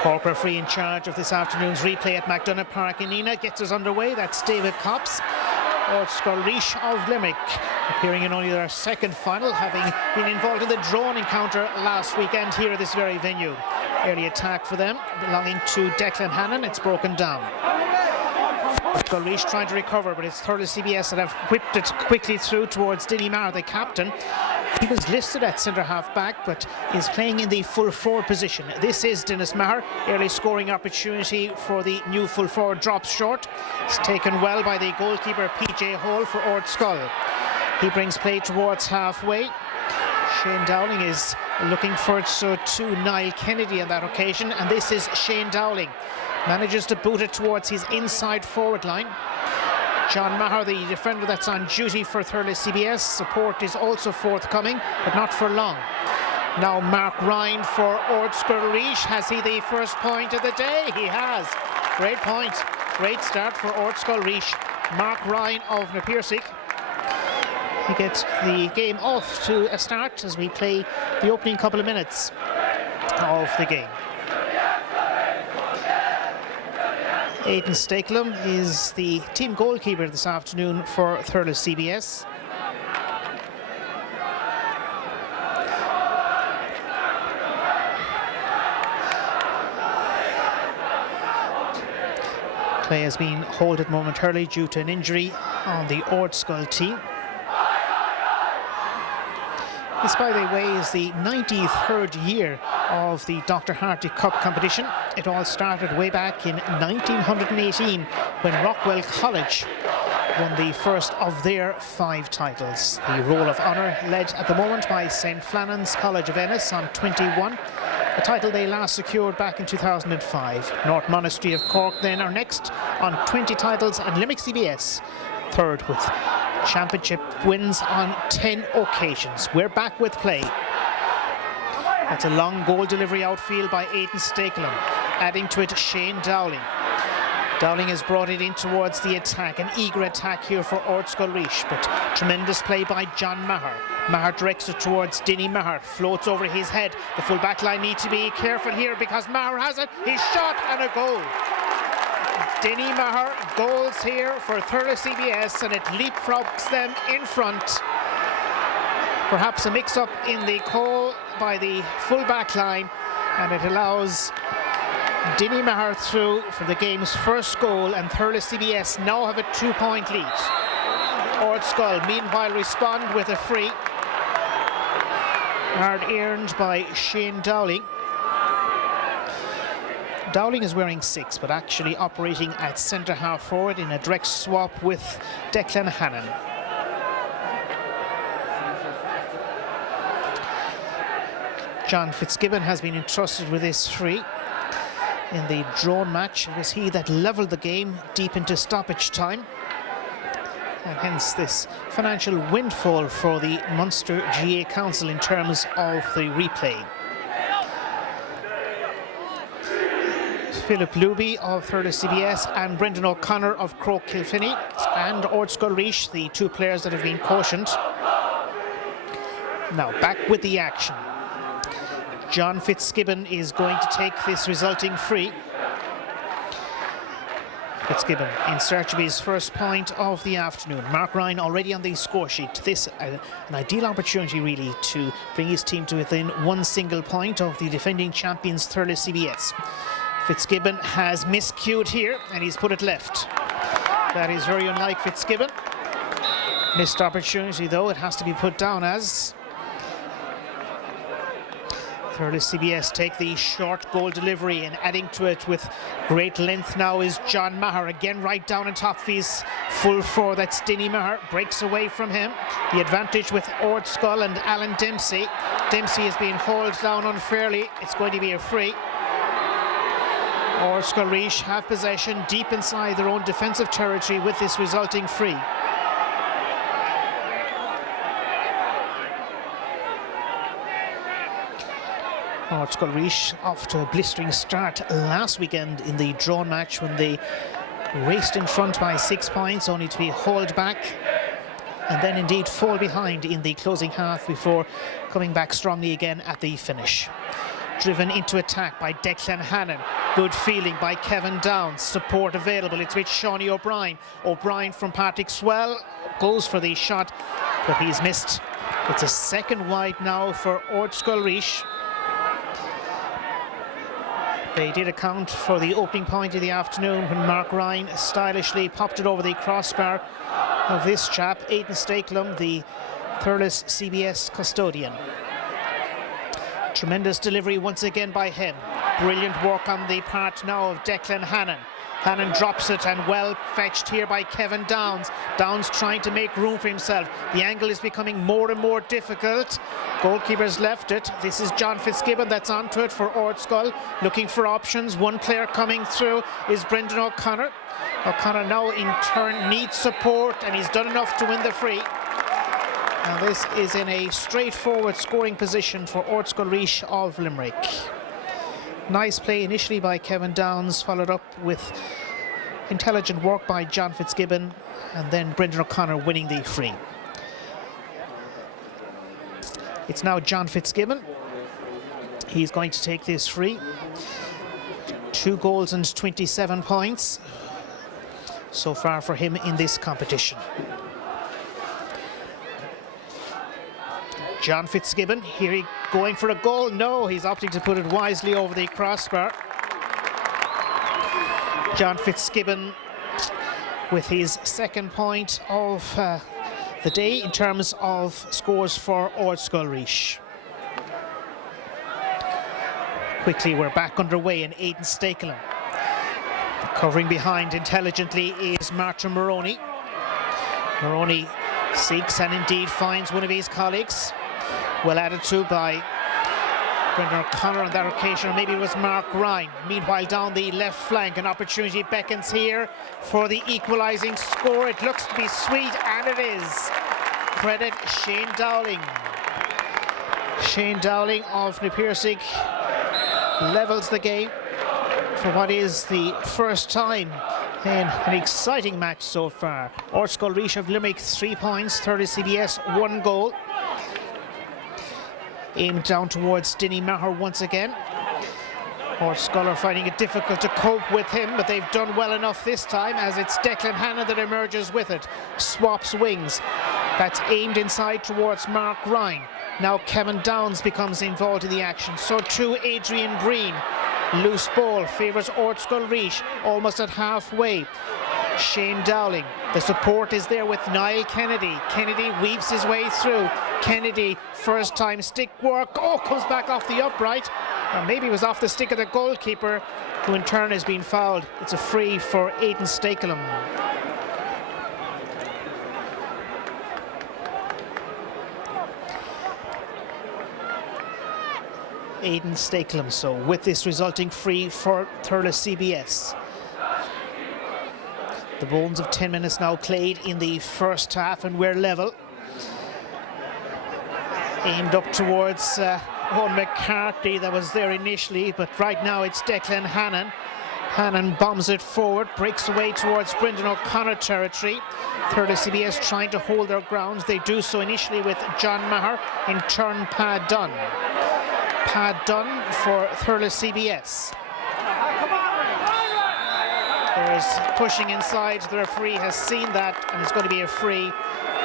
Cork referee in charge of this afternoon's replay at McDonagh Park in Nenagh gets us underway. That's David Copps. Ardscoil of Limerick, appearing in only their second final, having been involved in the drawn encounter last weekend here at this very venue. Early attack for them, belonging to Declan Hannon. It's broken down. Ardscoil trying to recover, but it's Thurles CBS that have whipped it quickly through towards Denny Maher, the captain. He was listed at centre-half back, but is playing in the full forward position. This is Dennis Maher. Early scoring opportunity for the new full forward, drops short. It's taken well by the goalkeeper PJ Hall for Ardscoil. He brings play towards halfway. Shane Dowling is looking for it, so to Niall Kennedy on that occasion, and this is Shane Dowling. Manages to boot it towards his inside forward line. John Maher, the defender that's on duty for Thurles CBS. Support is also forthcoming, but not for long. Now Mark Ryan for Ardscoil. Has he the first point of the day? He has. Great point. Great start for Ardscoil. Mark Ryan of Napirsig. He gets the game off to a start as we play the opening couple of minutes of the game. Aidan Stakelum is the team goalkeeper this afternoon for Thurles CBS. Play has been halted momentarily due to an injury on the Ardscoil team. This, by the way, is the 93rd year of the Dr. Harty Cup competition. It all started way back in 1918 when Rockwell College won the first of their 5 titles. The Roll of Honour led at the moment by St. Flannan's College of Ennis on 21, a title they last secured back in 2005. North Monastery of Cork then are next on 20 titles, and Limerick CBS third with championship wins on 10 occasions. We're back with play. That's a long goal delivery outfield by Aidan Stakelum. Adding to it, Shane Dowling. Dowling has brought it in towards the attack. An eager attack here for Ardscoil, but tremendous play by John Maher. Maher directs it towards Denny Maher. Floats over his head. The full back line need to be careful here because Maher has it. He's shot and a goal. Denny Maher goals here for Thurles CBS, and it leapfrogs them in front. Perhaps a mix-up in the call by the full back line, and it allows Denny Maher through for the game's first goal, and Thurles CBS now have a 2-point lead. Ardscoil meanwhile respond with a free. Hard earned by Shane Dowling. Dowling is wearing 6, but actually operating at centre half forward in a direct swap with Declan Hannon. John Fitzgibbon has been entrusted with this free. In the drawn match, it was he that levelled the game deep into stoppage time. And hence this financial windfall for the Munster GA Council in terms of the replay. Philip Luby of Thurles CBS and Brendan O'Connor of Croke Kilfinny and Ardscoil, the 2 players that have been cautioned. Now back with the action. John Fitzgibbon is going to take this resulting free. Fitzgibbon in search of his first point of the afternoon. Mark Ryan already on the score sheet. This an ideal opportunity really to bring his team to within 1 single point of the defending champions Thurles CBS. Fitzgibbon has miscued here and he's put it left. That is very unlike Fitzgibbon. Missed opportunity though, it has to be put down as. Thurles CBS take the short goal delivery, and adding to it with great length now is John Maher. Again right down on top of his full four, that's Denny Maher. Breaks away from him. The advantage with Ardscoil and Alan Dempsey. Dempsey is being hauled down unfairly. It's going to be a free. Ardscoil have possession deep inside their own defensive territory with this resulting free. Ardscoil off to a blistering start last weekend in the drawn match when they raced in front by 6 points, only to be hauled back and then indeed fall behind in the closing half before coming back strongly again at the finish. Driven into attack by Declan Hannon. Good feeling by Kevin Downs. Support available. It's with Shawnee O'Brien. O'Brien from Partick Swell goes for the shot, but he's missed. It's a second wide now for Ardscoil. They did account for the opening point of the afternoon when Mark Ryan stylishly popped it over the crossbar of this chap, Aidan Stakelum, the Thurles CBS custodian. Tremendous delivery once again by him. Brilliant work on the part now of Declan Hannon. Hannon drops it, and well fetched here by Kevin Downs. Downs trying to make room for himself. The angle is becoming more and more difficult. Goalkeeper's left it. This is John Fitzgibbon that's onto it for Ardscoil, looking for options. One player coming through is Brendan O'Connor. O'Connor now in turn needs support, and he's done enough to win the free. Now this is in a straightforward scoring position for Ardscoil of Limerick. Nice play initially by Kevin Downs, followed up with intelligent work by John Fitzgibbon, and then Brendan O'Connor winning the free. It's now John Fitzgibbon. He's going to take this free. 2 goals and 27 points so far for him in this competition. John Fitzgibbon, here he going for a goal. No, he's opting to put it wisely over the crossbar. John Fitzgibbon with his second point of the day in terms of scores for Ardscoil. Quickly, we're back underway, and Aidan Stakelum. Covering behind intelligently is Martin Maroney. Maroney seeks and indeed finds one of his colleagues. Well added to by Brendan O'Connor on that occasion, or maybe it was Mark Ryan. Meanwhile, down the left flank, an opportunity beckons here for the equalising score. It looks to be sweet, and it is. Credit Shane Dowling. Shane Dowling of Napirsig levels the game for what is the first time in an exciting match so far. Ardscoil of Limerick 3 points, Thurles CBS 1 goal. Aimed down towards Dinny Maher once again. Ardscoil are finding it difficult to cope with him, but they've done well enough this time, as it's Declan Hannon that emerges with it. Swaps wings. That's aimed inside towards Mark Ryan. Now Kevin Downs becomes involved in the action. So too Adrian Breen. Loose ball favours Ardscoil almost at halfway. Shane Dowling. The support is there with Niall Kennedy. Kennedy weaves his way through. Kennedy, first time stick work. Oh, comes back off the upright. Or maybe it was off the stick of the goalkeeper, who in turn has been fouled. It's a free for Aidan Stakelum. Aidan Stakelum, so with this resulting free for Thurles CBS. The bones of 10 minutes now played in the first half, and we're level. Aimed up towards Owen McCarthy, that was there initially, but right now it's Declan Hannon. Hannon bombs it forward, breaks away towards Brendan O'Connor territory. Thurles CBS trying to hold their ground. They do so initially with John Maher, in turn Pat Dunn. Pat Dunn for Thurles CBS. There's pushing inside. The referee has seen that, and it's going to be a free,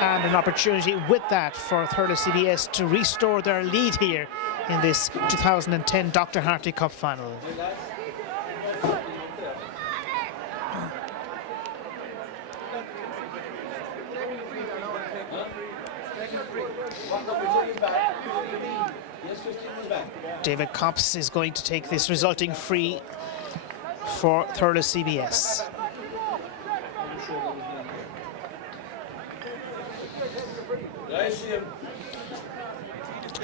and an opportunity with that for Thurles CBS to restore their lead here in this 2010 Dr. Harty Cup final. David Copps is going to take this resulting free for Thurles CBS.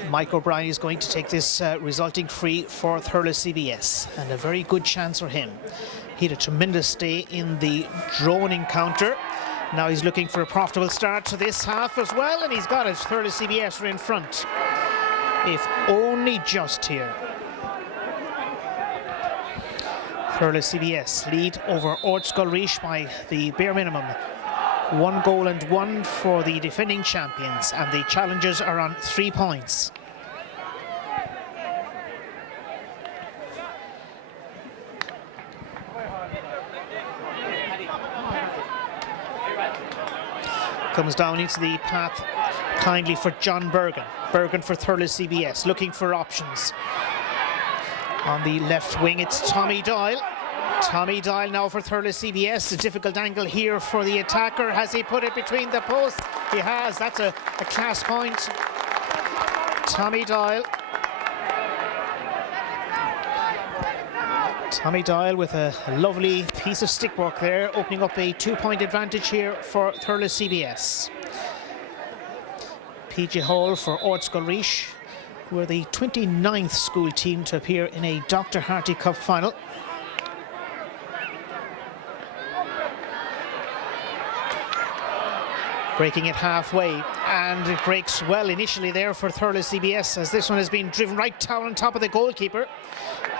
Mike O'Brien is going to take this resulting free for Thurles CBS, and a very good chance for him. He had a tremendous day in the drone encounter. Now he's looking for a profitable start to this half as well, and he's got it. Thurles CBS are in front, if only just here. Thurles CBS lead over Ardscoil by the bare minimum. 1 goal and 1 for the defending champions, and the challengers are on 3 points. Comes down into the path kindly for John Bergen. Bergen for Thurles CBS, looking for options. On the left wing, it's Tommy Doyle. Tommy Doyle now for Thurles CBS. A difficult angle here for the attacker. Has he put it between the posts? He has. That's a class point. Tommy Doyle. Tommy Doyle with a lovely piece of stick work there, opening up a 2-point advantage here for Thurles CBS. PJ Hall for Ardscoil, who are the 29th school team to appear in a Dr. Harty Cup final. Breaking it halfway, and it breaks well initially there for Thurles CBS, as this one has been driven right down on top of the goalkeeper,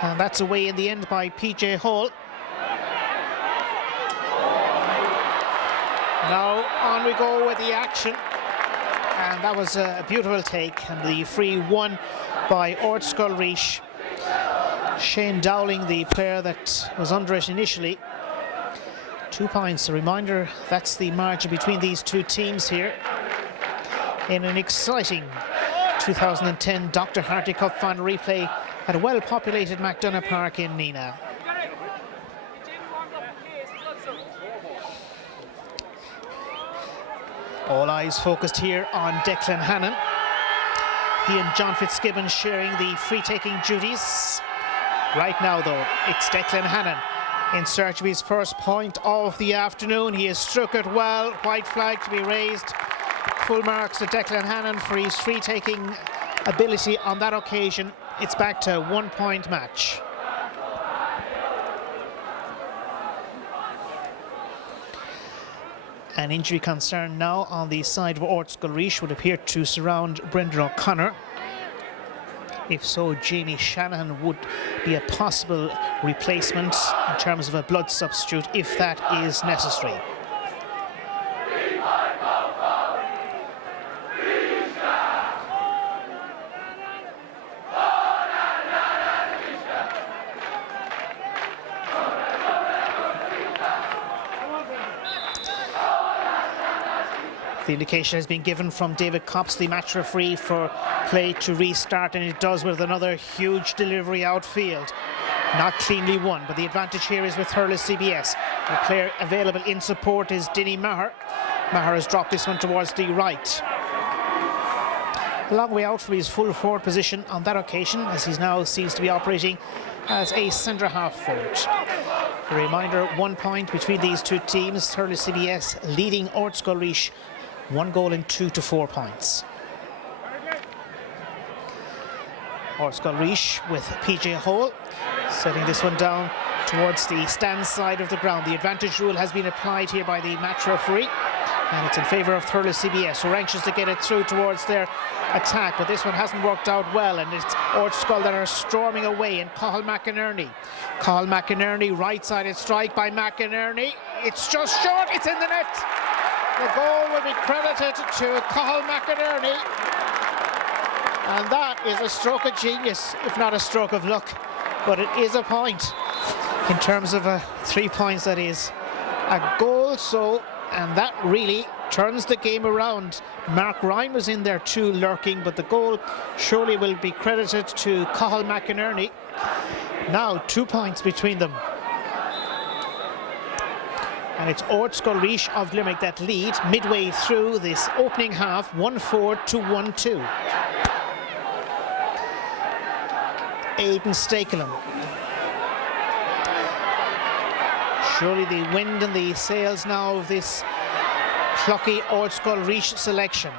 and that's away in the end by PJ Hall. Now on we go with the action, and that was a beautiful take, and the free won by Ardscoil. Shane Dowling, the player that was under it initially. 2 points. A reminder, that's the margin between these two teams here in an exciting 2010 Dr. Harty Cup final replay at a well-populated McDonough Park in Neenah. All eyes focused here on Declan Hannon. He and John Fitzgibbon sharing the free-taking duties. Right now, though, it's Declan Hannon in search of his first point of the afternoon. He has struck it well. White flag to be raised. Full marks to Declan Hannon for his free-taking ability on that occasion. It's back to a 1-point match. An injury concern now on the side of Ardscoil would appear to surround Brendan O'Connor. If so, Jamie Shanahan would be a possible replacement in terms of a blood substitute if that is necessary. The indication has been given from David Copps, the match referee, for play to restart, and it does with another huge delivery outfield. Not cleanly won, but the advantage here is with Thurles CBS. The player available in support is Dinny Maher. Maher has dropped this one towards the right. A long way out from his full forward position on that occasion, as he now seems to be operating as a centre half forward. A reminder, 1 point between these two teams. Thurles CBS leading Ardscoil 1 goal and 2 to 4 points. Ardscoil with PJ Hall setting this one down towards the stand side of the ground. The advantage rule has been applied here by the match referee, and it's in favour of Thurles CBS, who are anxious to get it through towards their attack, but this one hasn't worked out well, and it's Ardscoil that are storming away, and Cathal McInerney. Cathal McInerney, right-sided strike by McInerney. It's just short, it's in the net. The goal will be credited to Cathal McInerney, and that is a stroke of genius, if not a stroke of luck, but it is a point. In terms of 3 points, that is a goal, and that really turns the game around. Mark Ryan was in there too, lurking, but the goal surely will be credited to Cathal McInerney. Now 2 points between them. And it's Ardscoil of Limerick that lead midway through this opening half, 1-4 to 1-2. Aidan Stakelum. Surely the wind and the sails now of this plucky Ardscoil selection.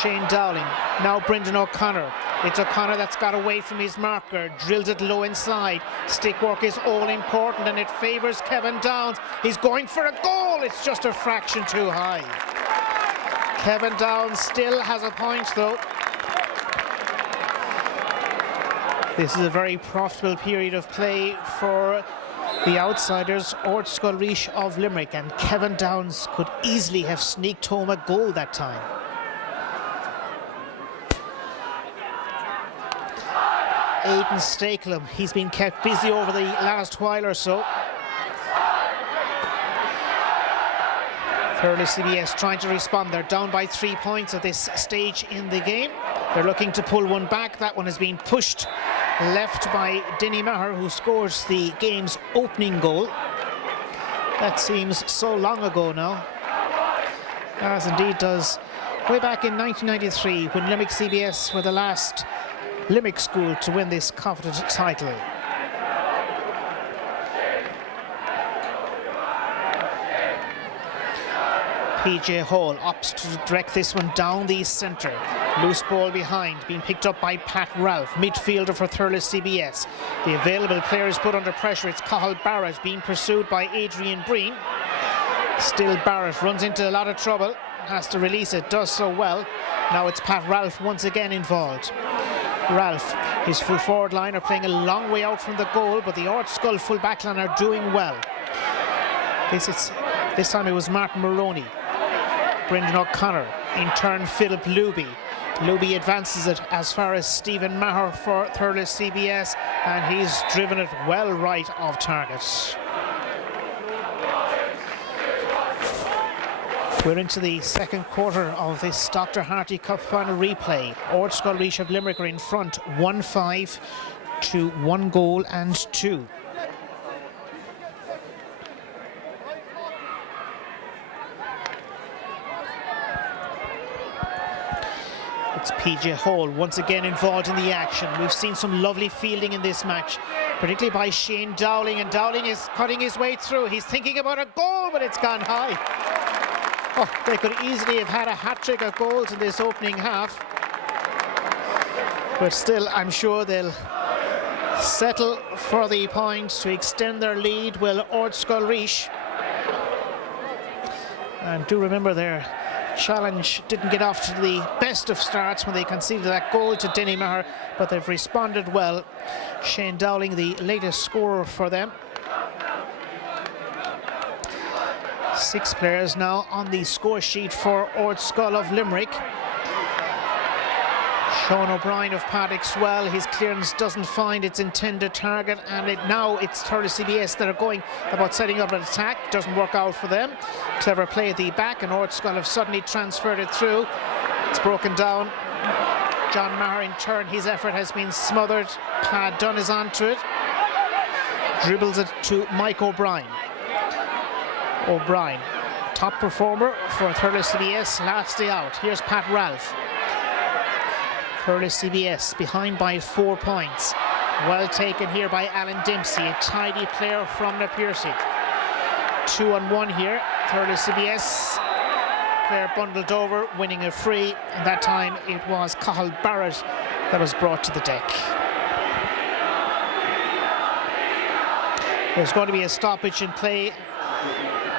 Shane Dowling, now Brendan O'Connor. It's O'Connor that's got away from his marker, drills it low inside. Stick work is all important, and it favours Kevin Downs. He's going for a goal, it's just a fraction too high. Kevin Downs still has a point though. This is a very profitable period of play for the outsiders, Ardscoil of Limerick, and Kevin Downs could easily have sneaked home a goal that time. Aidan Stakelum, he's been kept busy over the last while or so. Thurles CBS trying to respond. They're down by 3 points at this stage in the game. They're looking to pull one back. That one has been pushed left by Denny Maher, who scores the game's opening goal. That seems so long ago now, as indeed does way back in 1993, when Limerick CBS were the last Limerick school to win this coveted title. PJ Hall opts to direct this one down the centre. Loose ball behind, being picked up by Pat Ralph, midfielder for Thurles CBS. The available player is put under pressure. It's Cathal Barrett being pursued by Adrian Breen. Still Barrett runs into a lot of trouble, has to release it, does so well. Now it's Pat Ralph once again involved. Ralph, his full forward line are playing a long way out from the goal, but the Ardscoil full back line are doing well. This time it was Martin Maroney, Brendan O'Connor, in turn Philip Luby. Luby advances it as far as Stephen Maher for Thurles CBS, and he's driven it well right of target. We're into the second quarter of this Dr. Harty Cup final replay. Ardscoil Laois of Limerick are in front 1-5 to 1 goal and 2. It's PJ Hall once again involved in the action. We've seen some lovely fielding in this match, particularly by Shane Dowling, and Dowling is cutting his way through. He's thinking about a goal, but it's gone high. Oh, they could easily have had a hat-trick of goals in this opening half. But still, I'm sure they'll settle for the points to extend their lead. Will Ardscoil Laois. And do remember their challenge didn't get off to the best of starts when they conceded that goal to Denny Maher, but they've responded well. Shane Dowling, the latest scorer for them. 6 players now on the score sheet for Ardscoil of Limerick. Sean O'Brien of Paddockswell, his clearance doesn't find its intended target, and now it's Thurles CBS that are going about setting up an attack. Doesn't work out for them. Clever play at the back, and Ardscoil have suddenly transferred it through. It's broken down. John Maher in turn, his effort has been smothered. Pad Dunn is onto it. Dribbles it to Mike O'Brien. O'Brien, top performer for Thurles CBS, last day out. Here's Pat Ralph. Thurles CBS behind by 4 points. Well taken here by Alan Dempsey, a tidy player from Napiercy. 2-on-1 here. Thurles CBS player bundled over, winning a free, and that time it was Cathal Barrett that was brought to the deck. There's going to be a stoppage in play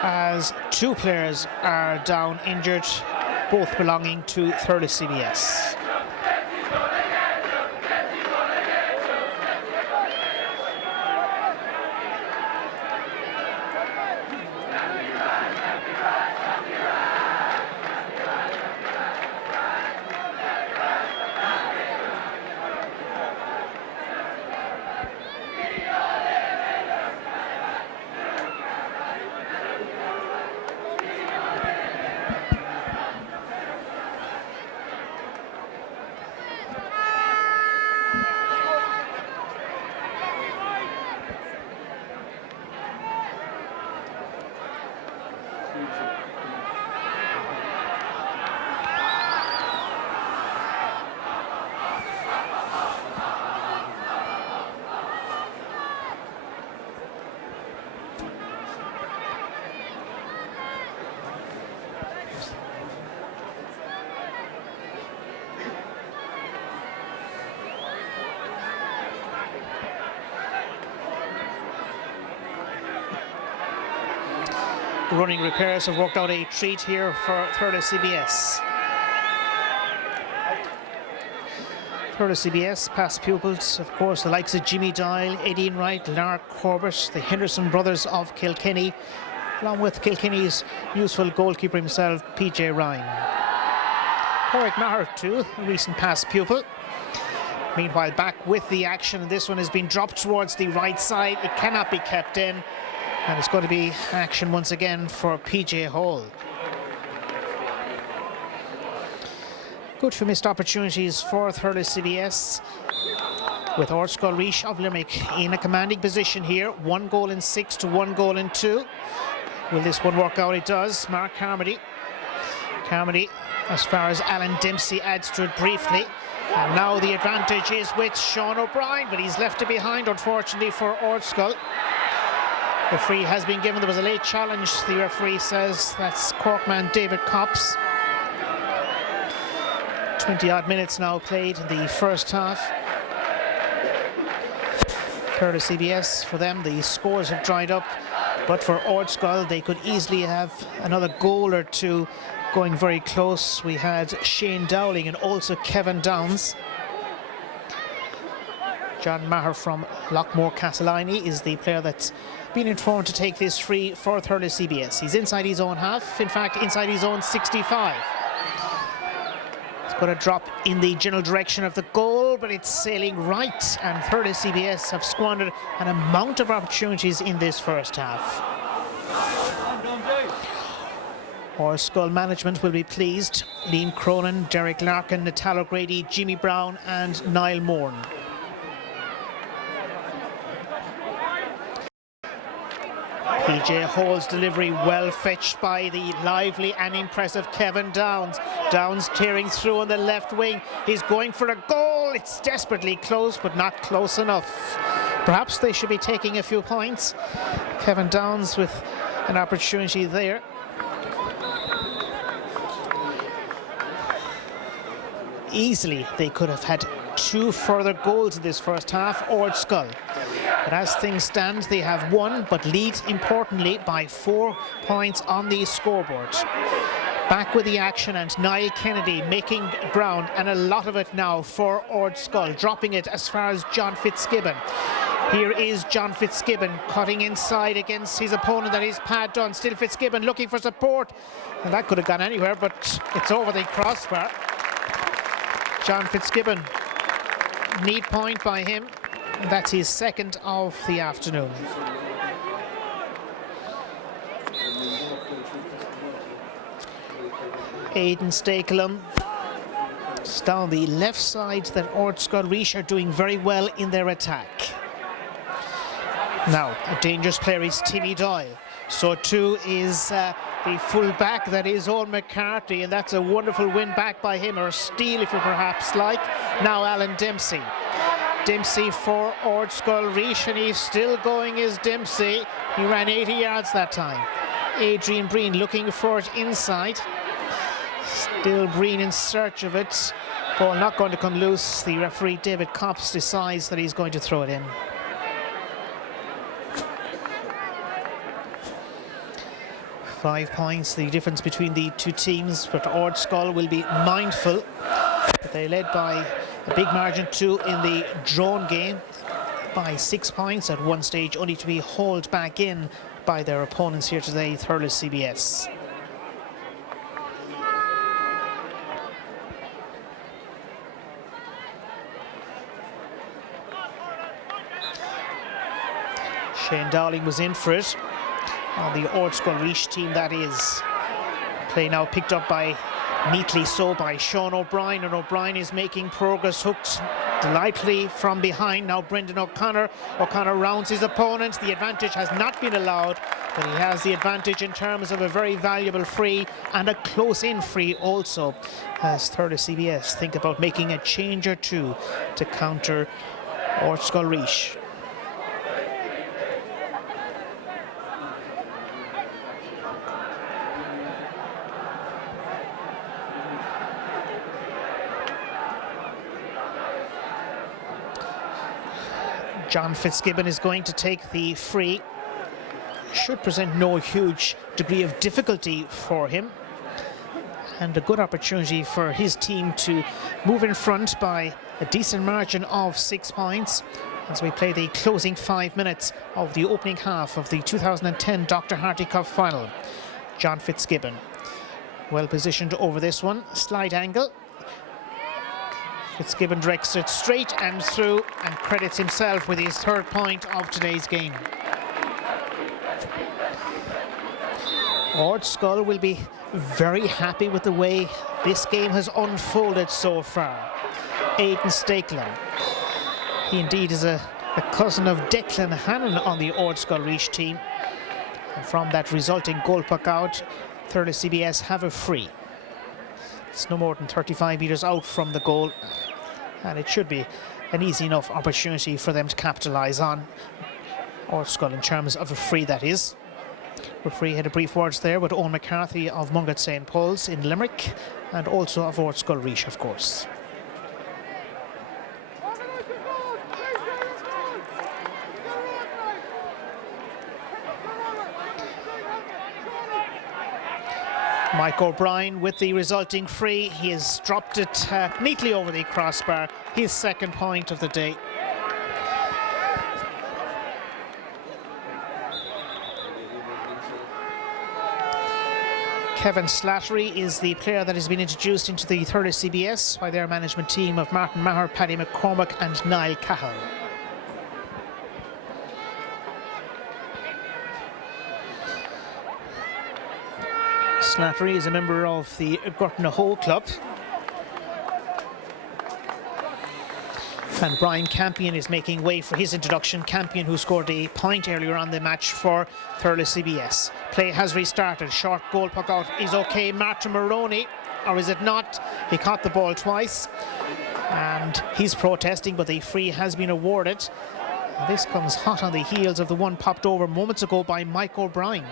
as 2 players are down injured, both belonging to Thurles CBS. Running repairs have worked out a treat here for Thurles CBS. Thurles CBS, past pupils, of course, the likes of Jimmy Doyle, Eddie Wright, Lark Corbett, the Henderson brothers of Kilkenny, along with Kilkenny's useful goalkeeper himself, PJ Ryan. Porrick Maher too, a recent past pupil. Meanwhile, back with the action, and this one has been dropped towards the right side. It cannot be kept in. And it's going to be action once again for PJ Hall. Good for missed opportunities for Thurles CBS, with Ardscoil of Limerick in a commanding position here. 1 goal in 6 to 1 goal in 2. Will this one work out? It does. Mark Carmody, as far as Alan Dempsey adds to it briefly. And now the advantage is with Sean O'Brien, but he's left it behind, unfortunately, for Ardscoil. The free has been given. There was a late challenge, the referee says. That's Corkman David Copps. 20-odd minutes now played in the first half. Thurles CBS, for them, the scores have dried up. But for Ardscoil, they could easily have another goal or two going very close. We had Shane Dowling and also Kevin Downs. John Maher from Lockmore Castleiney is the player that's been informed to take this free for Thurles CBS. He's inside his own half, in fact inside his own 65. It's going to drop in the general direction of the goal, but it's sailing right, and Thurles CBS have squandered an amount of opportunities in this first half. Ardscoil management will be pleased. Liam Cronin, Derek Larkin, Natal O'Grady, Jimmy Brown and Niall Moore. PJ Hall's delivery well fetched by the lively and impressive Kevin Downs. Downs tearing through on the left wing. He's going for a goal. It's desperately close, but not close enough. Perhaps they should be taking a few points. Kevin Downs with an opportunity there. Easily they could have had 2 further goals in this first half, Ardscoil. But as things stand, they have 1, but lead importantly by 4 points on the scoreboard. Back with the action, and Niall Kennedy making ground, and a lot of it now for Ardscoil, dropping it as far as John Fitzgibbon. Here is John Fitzgibbon cutting inside against his opponent, that is Pat Dunn. Still Fitzgibbon looking for support, and that could have gone anywhere, but it's over the crossbar. John Fitzgibbon, neat point by him. That's his second of the afternoon. Aidan Stakelum. It's down the left side that Ardscoil are doing very well in their attack. Now, a dangerous player is Timmy Doyle. So too is the full-back, that is Owen McCarthy, and that's a wonderful win back by him, or a steal if you perhaps like. Now Alan Dempsey. Dempsey for Ardscoil Reach, and he's still going as Dempsey. He ran 80 yards that time. Adrian Breen looking for it inside. Still Breen in search of it. Ball not going to come loose. The referee David Copps decides that he's going to throw it in. Five points, the difference between the two teams, but Ardscoil will be mindful that they're led by a big margin too in the drawn game by 6 points at one stage, only to be hauled back in by their opponents here today, Thurles CBS. Shane Dowling was in for it. On the Ardscoil Reach team, that is. Play now picked up by, neatly so, by Sean O'Brien, and O'Brien is making progress, hooked delightfully from behind. Now Brendan O'Connor. O'Connor rounds his opponent. The advantage has not been allowed, but he has the advantage in terms of a very valuable free, and a close-in free also, as Thurles CBS think about making a change or two to counter Ardscoil Reach. John Fitzgibbon is going to take the free. Should present no huge degree of difficulty for him, and a good opportunity for his team to move in front by a decent margin of 6 points as we play the closing 5 minutes of the opening half of the 2010 Dr. Harty Cup final. John Fitzgibbon well positioned over this one, slight angle. Fitzgibbon directs it straight and through, and credits himself with his 3rd point of today's game. Ardscoil will be very happy with the way this game has unfolded so far. Aidan Stakely. He indeed is a cousin of Declan Hannon on the Ardscoil Reach team. And from that resulting goal puck out, Thurles CBS have a free. It's no more than 35 metres out from the goal, and it should be an easy enough opportunity for them to capitalise on. Ardscoil in terms of a free, that is. Referee had a brief words there with Owen McCarthy of Mungat St. Paul's in Limerick, and also of Ardscoil Reach, of course. Mike O'Brien with the resulting free. He has dropped it neatly over the crossbar. His second point of the day. Kevin Slattery is the player that has been introduced into the Thurles CBS by their management team of Martin Maher, Paddy McCormack and Niall Cahill. Slattery is a member of the Gurtnahoe Club. And Brian Campion is making way for his introduction. Campion, who scored a point earlier on the match for Thurles CBS. Play has restarted. Short goal puck out is okay. Martin Maroney, or is it not? He caught the ball twice. And he's protesting, but the free has been awarded. This comes hot on the heels of the one popped over moments ago by Mike O'Brien.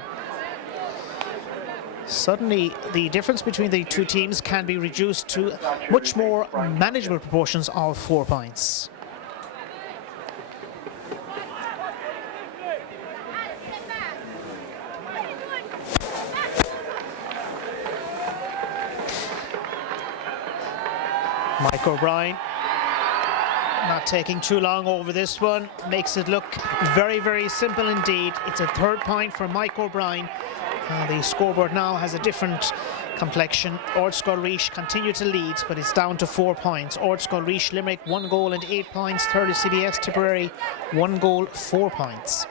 Suddenly, the difference between the two teams can be reduced to much more manageable proportions of 4 points. Mike O'Brien not taking too long over this one, makes it look very, very simple indeed. It's a third point for Mike O'Brien. The scoreboard now has a different complexion. Ardscoil Reach continue to lead, but it's down to 4 points. Ardscoil Reach Limerick 1 goal and 8 points. Thurles CBS Tipperary 1 goal, 4 points.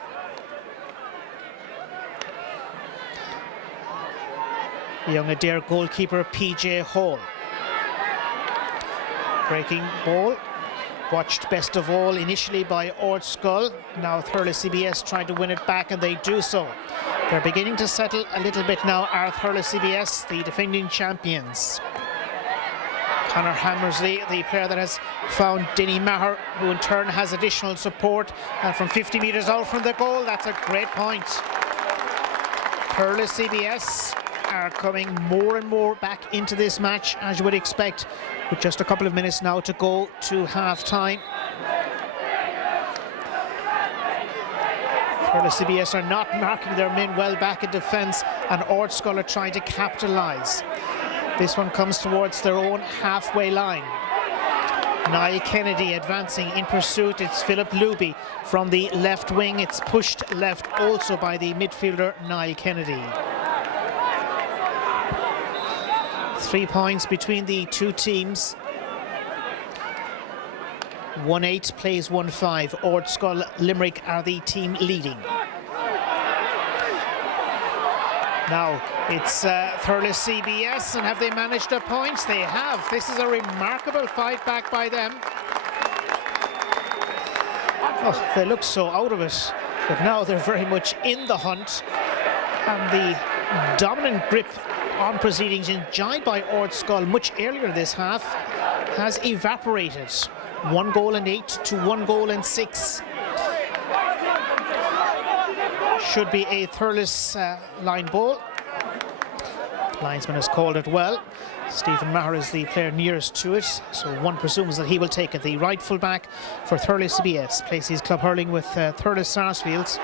Young Adair goalkeeper PJ Hall. Breaking ball. Watched best of all initially by Ardscoil. Now Thurles CBS trying to win it back, and they do so. They're beginning to settle a little bit now, are Thurles CBS, the defending champions. Conor Hammersley, the player that has found Denny Maher, who in turn has additional support from 50 metres out from the goal. That's a great point. Thurles CBS are coming more and more back into this match, as you would expect, with just a couple of minutes now to go to half-time. Thurles CBS are not marking their men well back in defence, and Ardscoil are trying to capitalise. This one comes towards their own halfway line. Niall Kennedy advancing in pursuit. It's Philip Luby from the left wing. It's pushed left also by the midfielder Niall Kennedy. 3 points between the two teams. 1-8 plays 1-5. Ardscoil Limerick are the team leading. Now it's Thurles CBS, and have they managed their points? They have. This is a remarkable fight back by them. Oh, they look so out of it, but now they're very much in the hunt, and the dominant grip on proceedings enjoyed by Ardscoil much earlier this half has evaporated. 1 goal and 8 to 1 goal and 6. Should be a Thurles line ball. Linesman has called it well. Stephen Maher is the player nearest to it, so one presumes that he will take it. The right full back for Thurles CBS plays his club hurling with Thurles Sarsfields.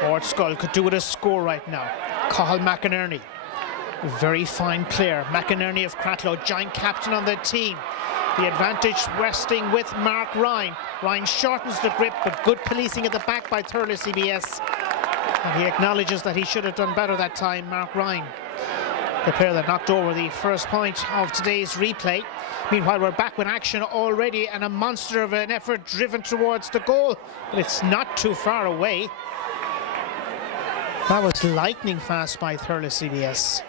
Ardscoil could do with a score right now. Cathal McInerney, very fine player. McInerney of Cratloe, giant captain on the team. The advantage resting with Mark Ryan. Ryan shortens the grip, but good policing at the back by Thurles CBS. And he acknowledges that he should have done better that time, Mark Ryan. the player that knocked over the first point of today's replay. Meanwhile, we're back with action already, and a monster of an effort driven towards the goal, but it's not too far away. That was lightning fast by Thurles CBS.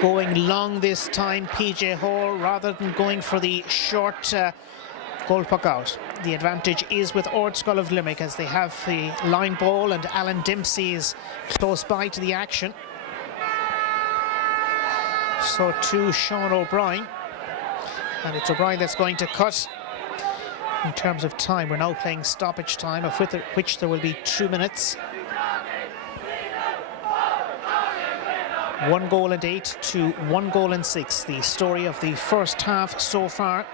Going long this time, PJ Hall, rather than going for the short goal puck out. The advantage is with Ardscoil of Limerick, as they have the line ball and Alan Dempsey is close by to the action. So to Sean O'Brien, and it's O'Brien that's going to cut. In terms of time, we're now playing stoppage time, of which there will be 2 minutes. 1 goal and 8 to 1 goal and 6. The story of the first half so far.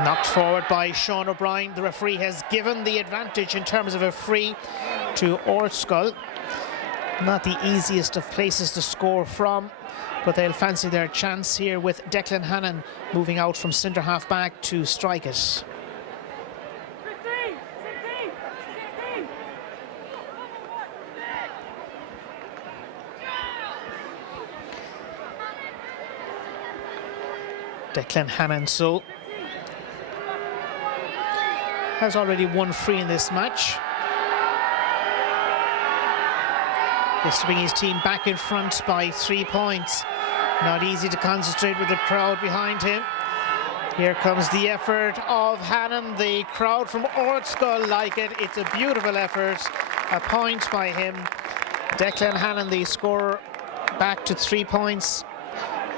Knocked forward by Sean O'Brien. The referee has given the advantage in terms of a free to Ardscoil. Not the easiest of places to score from, but they'll fancy their chance here with Declan Hannon moving out from centre half back to strike it. Declan Hannon has already won free in this match. He's to bring his team back in front by 3 points. Not easy to concentrate with the crowd behind him. Here comes the effort of Hannon. The crowd from Ardscoil like it. It's a beautiful effort. A point by him. Declan Hannon, the scorer, back to 3 points.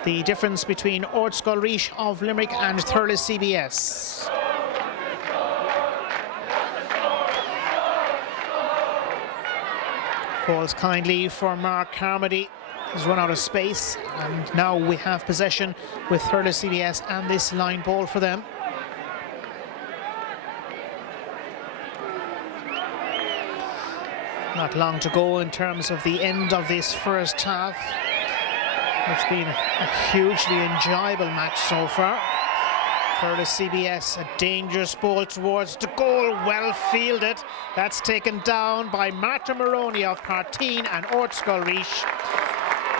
The difference between Ardscoil Reach of Limerick and Thurles CBS. Falls kindly for Mark Carmody. He's run out of space, and now we have possession with Thurles CBS and this line ball for them. Not long to go in terms of the end of this first half. It's been a hugely enjoyable match so far. Thurles CBS, a dangerous ball towards the goal, well fielded. That's taken down by Martin Maroney of Harty and Ardscoil Reach.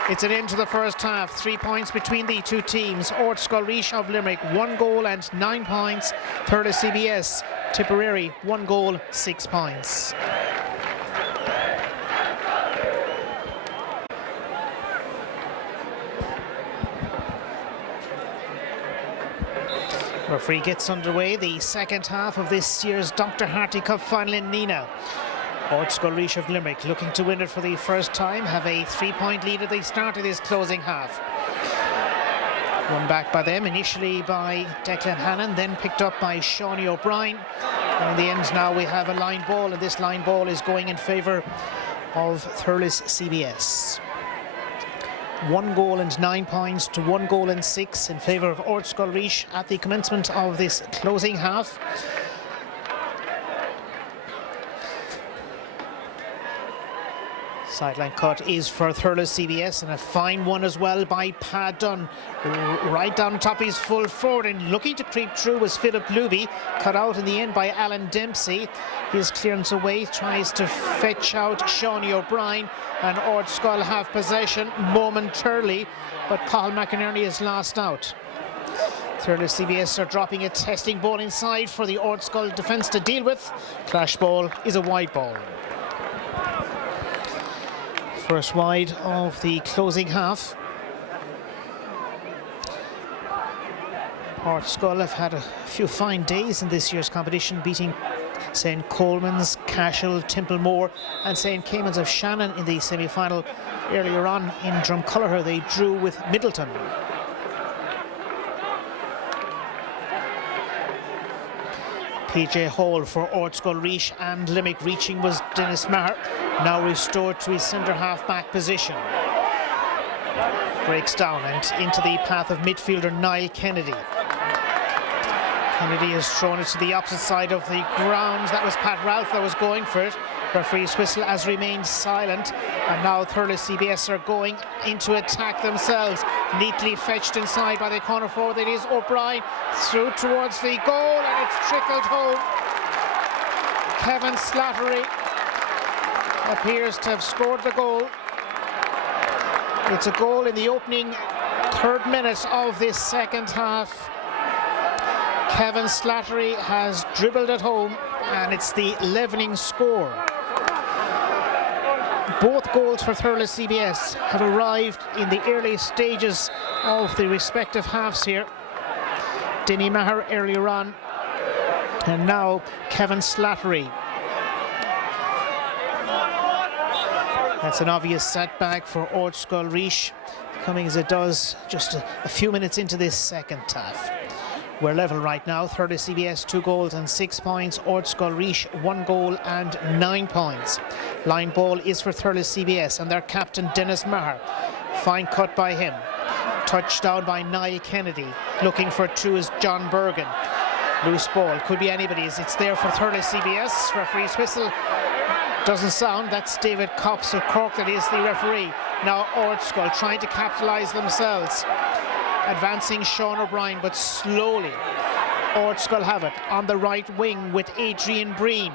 It's an end to the first half. 3 points between the two teams. Ardscoil Reach of Limerick, 1 goal and 9 points. Thurles CBS, Tipperary, 1 goal, 6 points. Referee gets underway the second half of this year's Dr. Harty Cup final in Nina. Ardscoil Reach of Limerick looking to win it for the first time, have a 3-point lead at the start of this closing half. Won back by them, initially by Declan Hannon, then picked up by Sean O'Brien. And in the end now we have a line ball, and this line ball is going in favour of Thurles CBS. 1 goal and 9 points to 1 goal and 6 in favour of Ardscoil Reach at the commencement of this closing half. Sideline cut is for Thurles CBS, and a fine one as well by Pat Dunn. Right down top, he's full forward, and looking to creep through was Philip Luby, cut out in the end by Alan Dempsey. His clearance away tries to fetch out Sean O'Brien, and Ardscoil have possession momentarily, but Paul McInerney is lost out. Thurles CBS are dropping a testing ball inside for the Ardscoil defence to deal with. Clash ball is a wide ball. First wide of the closing half. Ardscoil have had a few fine days in this year's competition, beating St. Coleman's, Cashel, Templemore and St. Cayman's of Shannon in the semi-final. Earlier on in Drumculloher they drew with Middleton. PJ Hall for Ardscoil Reach and Limerick. Reaching was Dennis Maher, now restored to his centre half back position. Breaks down and into the path of midfielder Niall Kennedy. Kennedy has thrown it to the opposite side of the ground. That was Pat Ralph that was going for it. Referee's whistle has remained silent, and now Thurles CBS are going into attack themselves. Neatly fetched inside by the corner forward. It is O'Brien through towards the goal, and it's trickled home. Kevin Slattery appears to have scored the goal. It's a goal in the opening third minute of this second half. Kevin Slattery has dribbled it home, and it's the levelling score. Both goals for Thurles CBS have arrived in the early stages of the respective halves here. Denny Maher earlier on, and now Kevin Slattery. That's an obvious setback for Ardscoil Reach, coming as it does just a few minutes into this second half. We're level right now. Thurles CBS 2 goals and 6 points. Ardscoil Reach 1 goal and 9 points. Line ball is for Thurles CBS and their captain Dennis Maher. Fine cut by him. Touchdown by Niall Kennedy. Looking for 2 is John Bergen. Loose ball, could be anybody's. It's there for Thurles CBS. Referee's whistle doesn't sound. That's David Copps of Cork that is the referee. Now Ardscoil trying to capitalise themselves. Advancing Sean O'Brien, but slowly. Ardscoil have it on the right wing with Adrian Breen.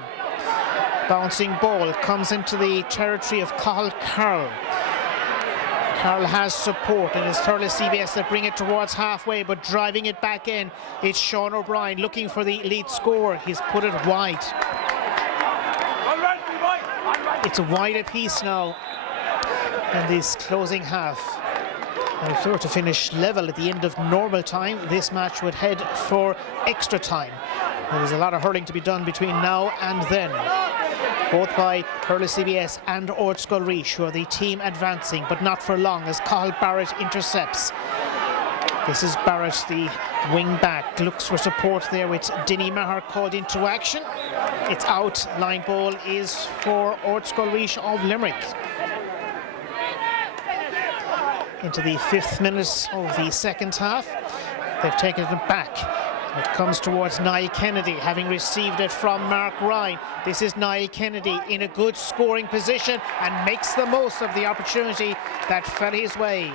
Bouncing ball comes into the territory of Cathal Carroll. Carroll has support, and it's Thurles CBS that bring it towards halfway, but driving it back in, it's Sean O'Brien looking for the lead score. He's put it wide. It's a wide apiece now in this closing half. And if they were to finish level at the end of normal time, this match would head for extra time. Well, there's a lot of hurling to be done between now and then. Both by Thurles CBS and Ardscoil Reach, who are the team advancing, but not for long as Cathal Barrett intercepts. This is Barrett, the wing back, looks for support there with Denny Maher called into action. It's out. Line ball is for Ardscoil Reach of Limerick. Into the 5th minute of the second half. They've taken it back. It comes towards Niall Kennedy, having received it from Mark Ryan. This is Niall Kennedy in a good scoring position and makes the most of the opportunity that fell his way.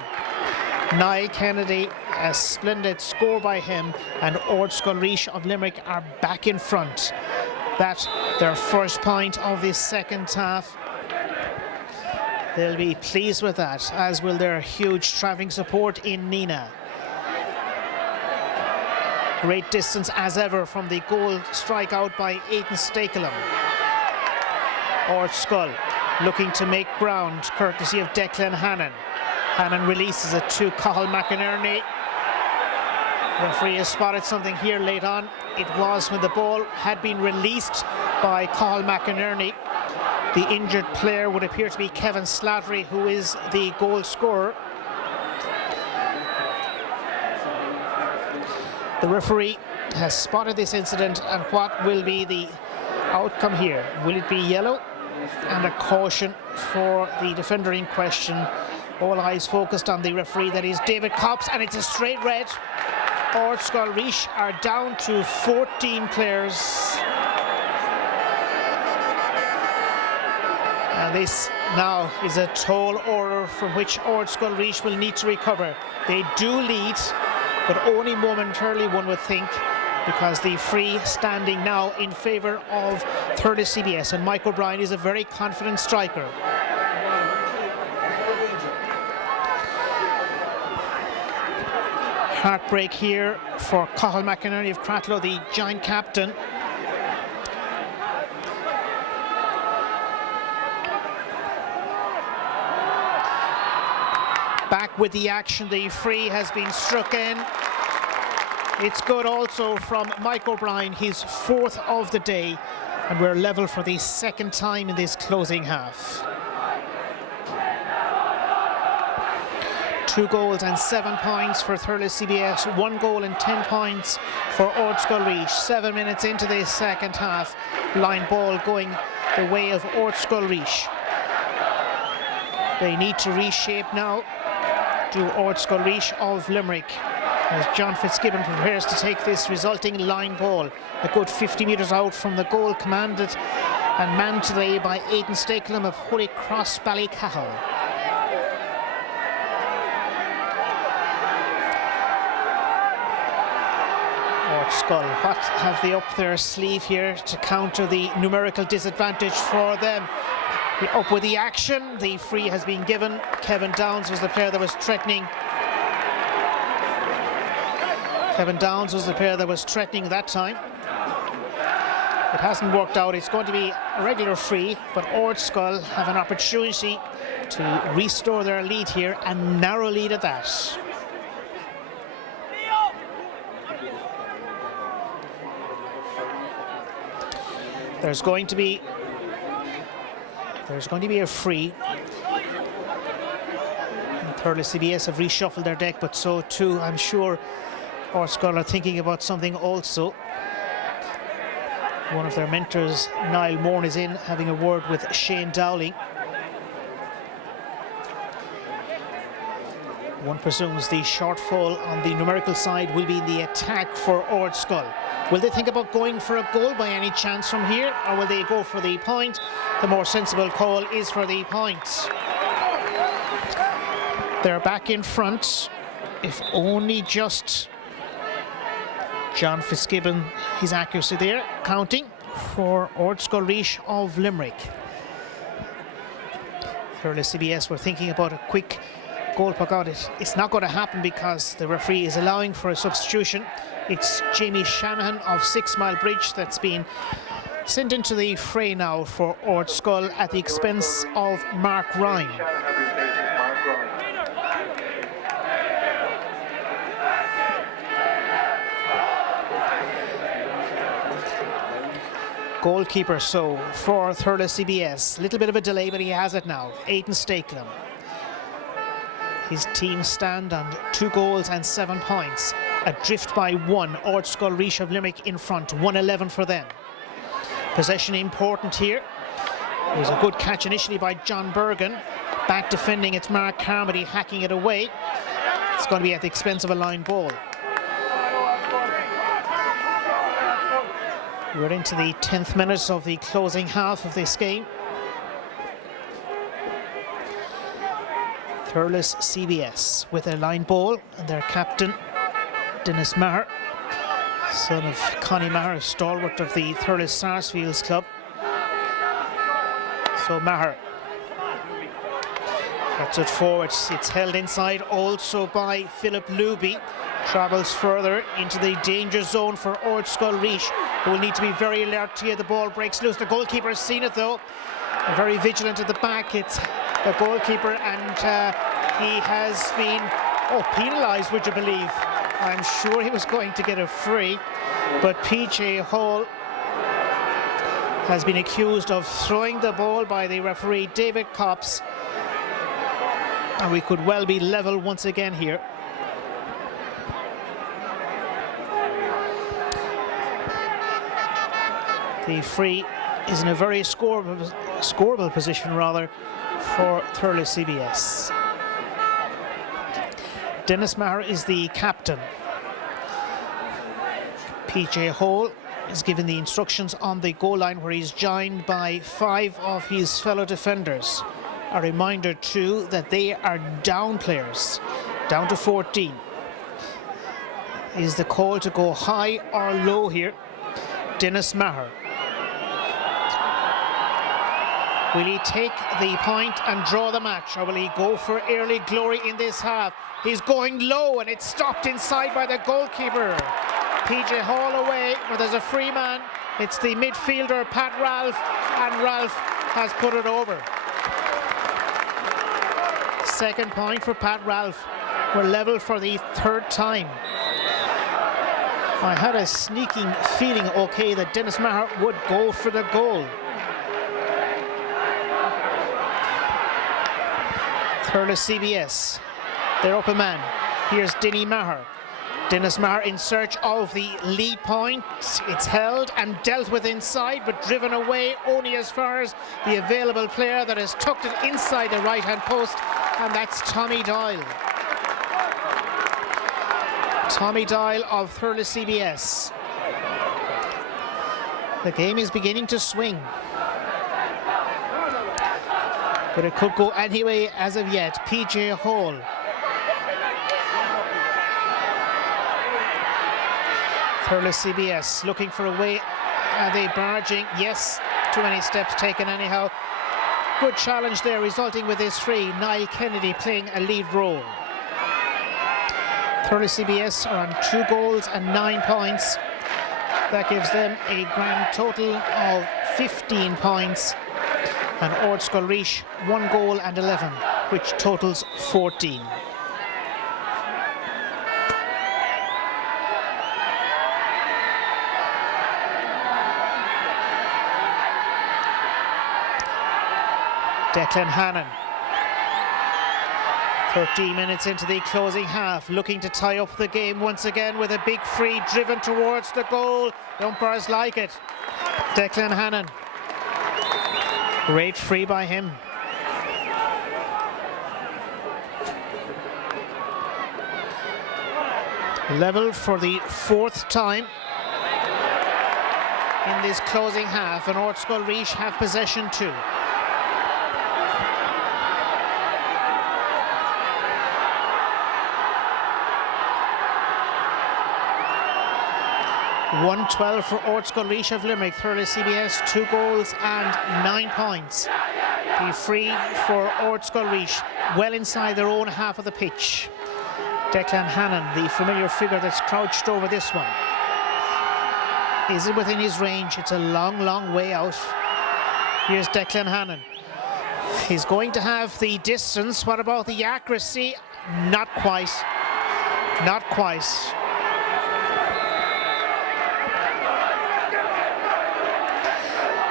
Niall Kennedy, a splendid score by him, and Ardscoil Reach of Limerick are back in front. That's their first point of this second half. They'll be pleased with that, as will their huge travelling support in Nina. Great distance as ever from the goal strikeout by Aidan Stakelum. Ardscoil looking to make ground, courtesy of Declan Hannon. Hannon releases it to Cathal McInerney. Referee has spotted something here late on. It was when the ball had been released by Cathal McInerney. The injured player would appear to be Kevin Slattery, who is the goal scorer. The referee has spotted this incident, and what will be the outcome here? Will it be yellow and a caution for the defender in question? All eyes focused on the referee, that is David Copps, and it's a straight red. Ardscoil Reach are down to 14 players. And this now is a tall order from which Ardscoil Reach will need to recover. They do lead, but only momentarily, one would think, because the free standing now in favour of Thurles CBS, and Mike O'Brien is a very confident striker. Heartbreak here for Cathal McInerney of Cratloe, the giant captain. Back with the action, the free has been struck in. It's good also from Mike O'Brien, his 4th of the day, and we're level for the second time in this closing half. 2 goals and 7 points for Thurles CBS, 1 goal and 10 points for Ardscoil Reach. 7 minutes into the second half, line ball going the way of Ardscoil Reach. They need to reshape now. Do Ardscoil Reach of Limerick. as John Fitzgibbon prepares to take this resulting line ball. A good 50 metres out from the goal, commanded and manned today by Aidan Stakelum of Holy Cross Ballycahill. Ardscoil, what have they up their sleeve here to counter the numerical disadvantage for them? Up with the action, the free has been given. Kevin Downs was the player that was threatening. Kevin Downs was the player that was threatening that time. It hasn't worked out. It's going to be a regular free, but Ardscoil have an opportunity to restore their lead here, and narrow lead at that. There's going to be a free. Thurles CBS have reshuffled their deck, but so too, I'm sure, Ardscoil are thinking about something also. One of their mentors, Niall Moore, is in having a word with Shane Dowling. One presumes the shortfall on the numerical side will be the attack for Ardscoil. Will they think about going for a goal by any chance from here, or will they go for the point? The more sensible call is for the point. They're back in front, if only just. John Fitzgibbon, his accuracy there, counting for Ardscoil Reach of Limerick. Thurles CBS were thinking about a quick goal puck out. It's not going to happen because the referee is allowing for a substitution. It's Jamie Shanahan of 6 Mile Bridge that's been sent into the fray now for Ardscoil at the expense of Mark Ryan. Goalkeeper, so for Thurles CBS, a little bit of a delay, but he has it now. Aidan Stakelum. His team stand on 2 goals and 7 points. Adrift by 1. Ardscoil Reach of Limerick in front, 111 for them. Possession important here. It was a good catch initially by John Bergen. Back defending, it's Mark Carmody hacking it away. It's going to be at the expense of a line ball. We're into the 10th minute of the closing half of this game. Thurles CBS with a line ball, and their captain, Dennis Maher, son of Connie Maher, stalwart of the Thurles Sarsfields club. So Maher gets it forward. It's held inside also by Philip Luby. Travels further into the danger zone for Ardscoil Reach, who will need to be very alert here. The ball breaks loose. The goalkeeper has seen it though. Very vigilant at the back. It's the goalkeeper, and he has been penalised, would you believe? I'm sure he was going to get a free, but PJ Hall has been accused of throwing the ball by the referee David Copps, and we could well be level once again here. The free is in a very scoreable position rather for Thurles CBS. Dennis Maher is the captain. PJ Hall is given the instructions on the goal line, where he's joined by 5 of his fellow defenders. A reminder too that they are down players, down to 14. Is the call to go high or low here? Dennis Maher. Will he take the point and draw the match, or will he go for early glory in this half? He's going low, and it's stopped inside by the goalkeeper. PJ Hall away, but there's a free man. It's the midfielder, Pat Ralph, and Ralph has put it over. Second point for Pat Ralph. We're level for the 3rd time. I had a sneaking feeling, okay, that Dennis Maher would go for the goal. Thurles CBS, they're up a man. Here's Denny Maher. Dennis Maher in search of the lead point. It's held and dealt with inside, but driven away only as far as the available player that has tucked it inside the right-hand post, and that's Tommy Doyle. Tommy Doyle of Thurles CBS. The game is beginning to swing, but it could go anyway as of yet. PJ Hall. Thurles CBS looking for a way. Are they barging? Yes, too many steps taken anyhow. Good challenge there, resulting with this free. Niall Kennedy playing a lead role. Thurles CBS are on 2 goals and 9 points. That gives them a grand total of 15 points. And Ardscoil 1 goal and 11, which totals 14. Declan Hannon, 13 minutes into the closing half, looking to tie up the game once again with a big free driven towards the goal. The umpires like it. Declan Hannon, great free by him. Level for the 4th time in this closing half, and Ardscoil have possession too. $112 for Ardscoil of Limerick. Thurles CBS 2 goals and 9 points. The free for Ardscoil, well inside their own half of the pitch. Declan Hannon, the familiar figure that's crouched over this one. Is it within his range? It's a long, long way out. Here's Declan Hannon. He's going to have the distance. What about the accuracy? Not quite. Not quite.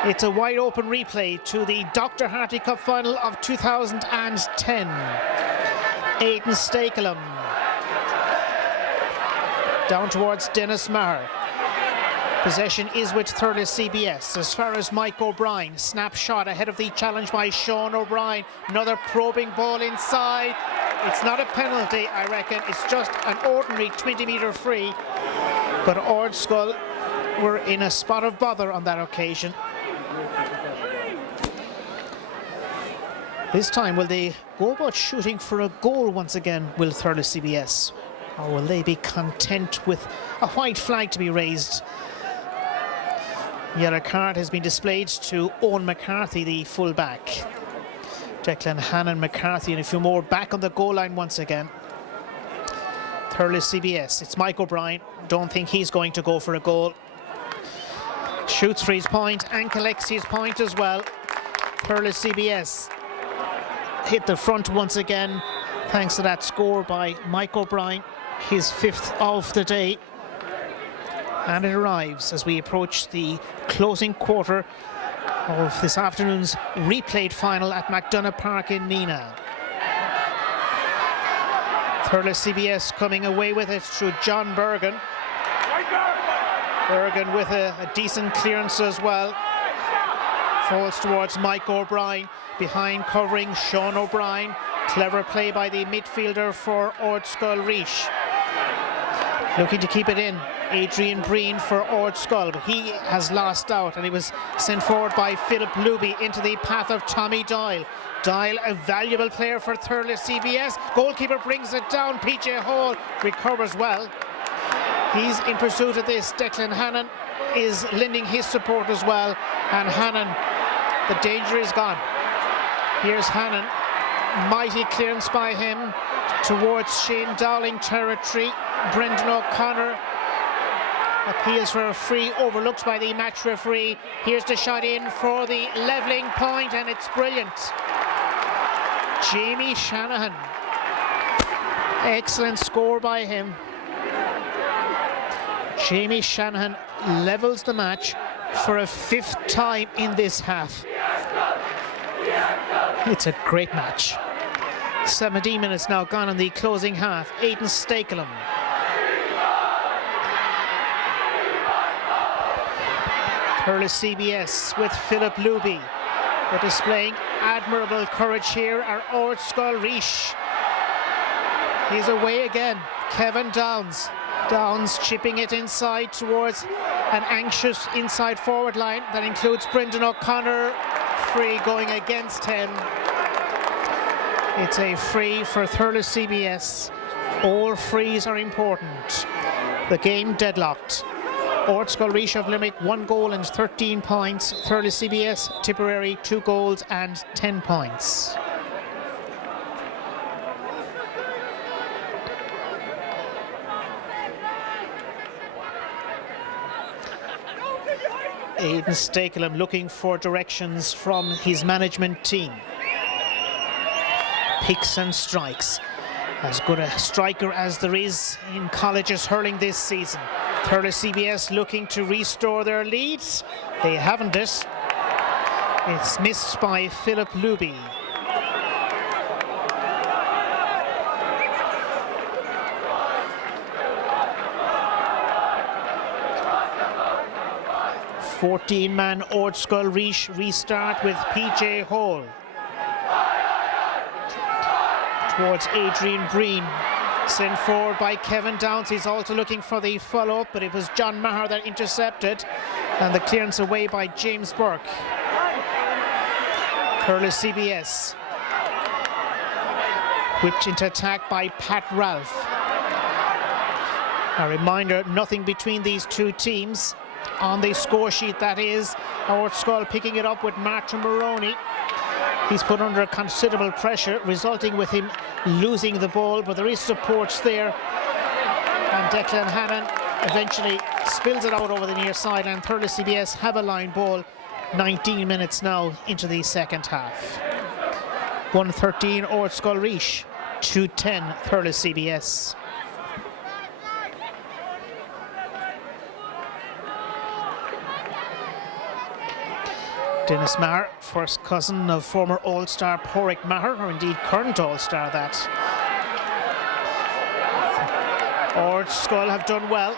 It's a wide open replay to the Dr. Harty Cup final of 2010. Aidan Stakelum down towards Dennis Maher. Possession is with Thurles CBS. As far as Mike O'Brien, snapshot ahead of the challenge by Sean O'Brien. Another probing ball inside. It's not a penalty, I reckon. It's just an ordinary 20-metre free. But Ardscoil were in a spot of bother on that occasion. This time, will they go about shooting for a goal once again, will Thurles CBS? Or will they be content with a white flag to be raised? Yellow card has been displayed to Owen McCarthy, the full-back. Declan Hannon, McCarthy and a few more back on the goal line once again. Thurles CBS, it's Mike O'Brien. Don't think he's going to go for a goal. Shoots for his point and collects his point as well. Thurles CBS hit the front once again thanks to that score by Mike O'Brien, his 5th of the day. And it arrives as we approach the closing quarter of this afternoon's replayed final at McDonagh Park in Neenah. Thurles CBS coming away with it through John Bergen. Bergen with a decent clearance as well. Falls towards Mike O'Brien. Behind covering Sean O'Brien. Clever play by the midfielder for Ardscoil. Looking to keep it in. Adrian Breen for Ardscoil, but he has lost out and he was sent forward by Philip Luby into the path of Tommy Doyle. Doyle, a valuable player for Thurles CBS. Goalkeeper brings it down. PJ Hall recovers well. He's in pursuit of this. Declan Hannon is lending his support as well. And Hannon, the danger is gone. Here's Hannon. Mighty clearance by him towards Shane Dowling territory. Brendan O'Connor appeals for a free, overlooked by the match referee. Here's the shot in for the levelling point, and it's brilliant. Jamie Shanahan. Excellent score by him. Jamie Shanahan levels the match for a 5th time in this half. It's a great match. 17 minutes now gone in the closing half. Aidan Stakelum. Thurles CBS with Philip Luby. They're displaying admirable courage here are Ardscoil. He's away again. Kevin Downs. Downs chipping it inside towards an anxious inside forward line. That includes Brendan O'Connor. Free going against him. It's a free for Thurles CBS. All frees are important. The game deadlocked. Ardscoil Reach of Limerick 1 goal and 13 points. Thurles CBS Tipperary 2 goals and 10 points. Aidan Stakelum looking for directions from his management team. Picks and strikes. As good a striker as there is in colleges hurling this season. Thurles CBS looking to restore their lead. They haven't it. It's missed by Philip Luby. Man Ardscoil Reach restart with PJ Hall. Towards Adrian Breen. Sent forward by Kevin Downs. He's also looking for the follow-up, but it was John Maher that intercepted. And the clearance away by James Burke. Thurles CBS. Whipped into attack by Pat Ralph. A reminder, nothing between these two teams. On the score sheet, that is Ardscoil picking it up with Martin Maroney. He's put under considerable pressure, resulting with him losing the ball, but there is supports there. And Declan Hannon eventually spills it out over the near side, and Thurles CBS have a line ball 19 minutes now into the second half. 113 Ardscoil Reach, 210 Thurles CBS. Dennis Maher, first cousin of former All-Star Porrick Maher, or indeed current All-Star that. Ardscoil have done well,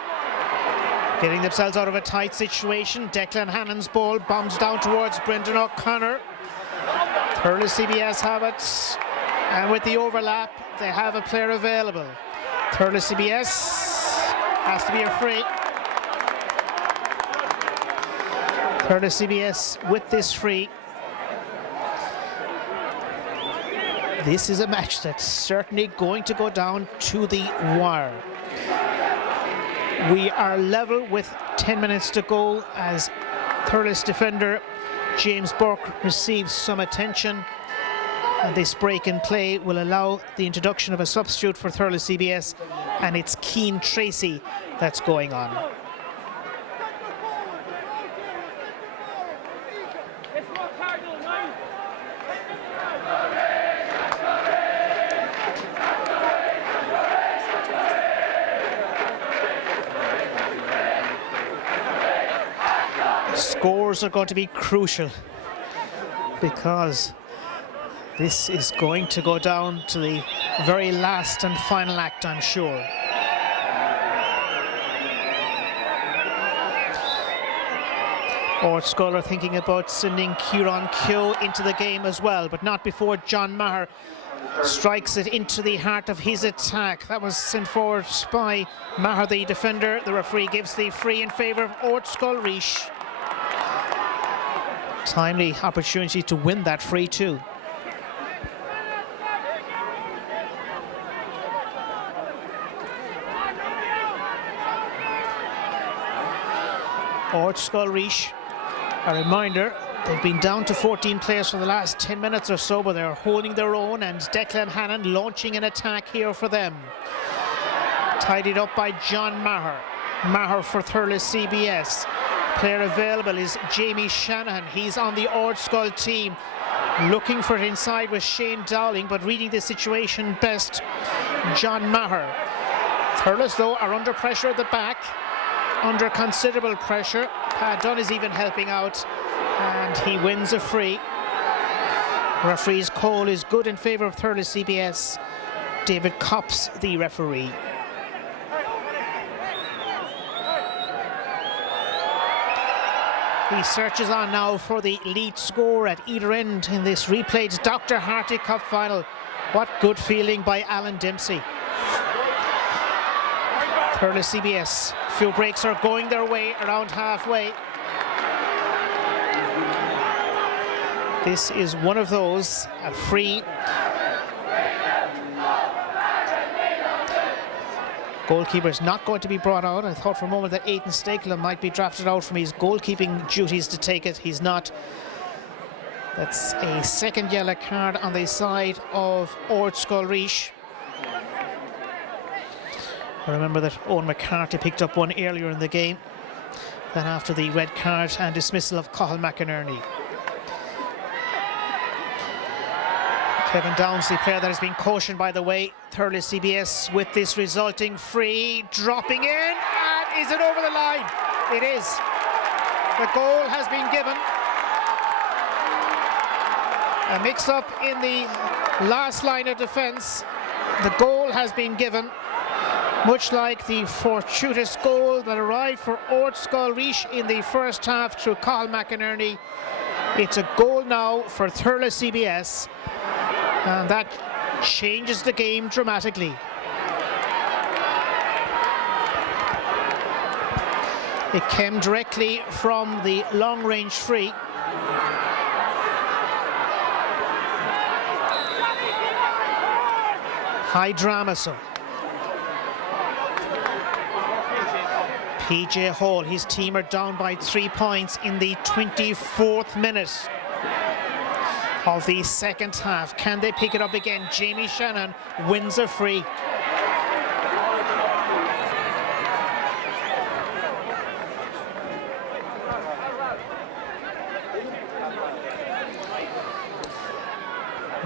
getting themselves out of a tight situation. Declan Hannon's ball bombs down towards Brendan O'Connor. Thurles CBS have it, and with the overlap, they have a player available. Thurles CBS has to be a free. Thurles CBS with this free. This is a match that's certainly going to go down to the wire. We are level with 10 minutes to go as Thurles defender James Burke receives some attention. And this break in play will allow the introduction of a substitute for Thurles CBS, and it's Keane Tracy that's going on. Scores are going to be crucial because this is going to go down to the very last and final act, I'm sure. Ardscoil are thinking about sending Kieran Keogh into the game as well, but not before John Maher strikes it into the heart of his attack. That was sent forward by Maher, the defender. The referee gives the free in favour of Ardscoil Reach. Timely opportunity to win that free too. Ardscoil Reach, a reminder, they've been down to 14 players for the last 10 minutes or so, but they're holding their own, and Declan Hannon launching an attack here for them. Tidied up by John Maher. Maher for Thurles CBS. Player available is Jamie Shanahan. He's on the Ardscoil team. Looking for it inside with Shane Dowling, but reading the situation best, John Maher. Thurles, though, are under pressure at the back. Under considerable pressure. Pat Dunn is even helping out, and he wins a free. Referee's call is good in favour of Thurles CBS. David Copps, the referee. He searches on now for the lead score at either end in this replayed Dr. Harty Cup final. What good feeling by Alan Dempsey. Thurles CBS, few breaks are going their way around halfway. This is one of those, a free. Goalkeeper is not going to be brought out. I thought for a moment that Aidan Stakelum might be drafted out from his goalkeeping duties to take it. He's not. That's a second yellow card on the side of Ardscoil. I remember that Owen McCarthy picked up one earlier in the game. Then after the red card and dismissal of Cathal McInerney. Kevin Downs, the player that has been cautioned, by the way, Thurles CBS, with this resulting free, dropping in, and is it over the line? It is. The goal has been given. A mix-up in the last line of defence. The goal has been given, much like the fortuitous goal that arrived for Ardscoil in the first half through Cathal McInerney. It's a goal now for Thurles CBS. And that changes the game dramatically. It came directly from the long-range free. High drama, so. PJ Hall, his team are down by 3 points in the 24th minute of the second half. Can they pick it up again? Jamie Shannon wins a free.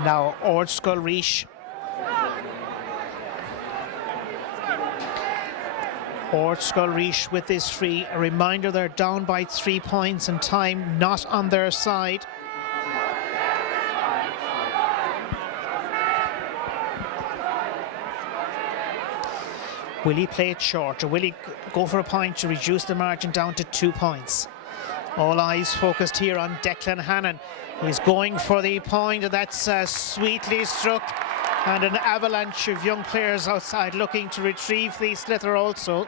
Now Ardscoil with this free. A reminder, they're down by 3 points and time not on their side. Will he play it short, or will he go for a point to reduce the margin down to 2 points? All eyes focused here on Declan Hannon, who's going for the point, and that's sweetly struck. And an avalanche of young players outside looking to retrieve the sliotar also.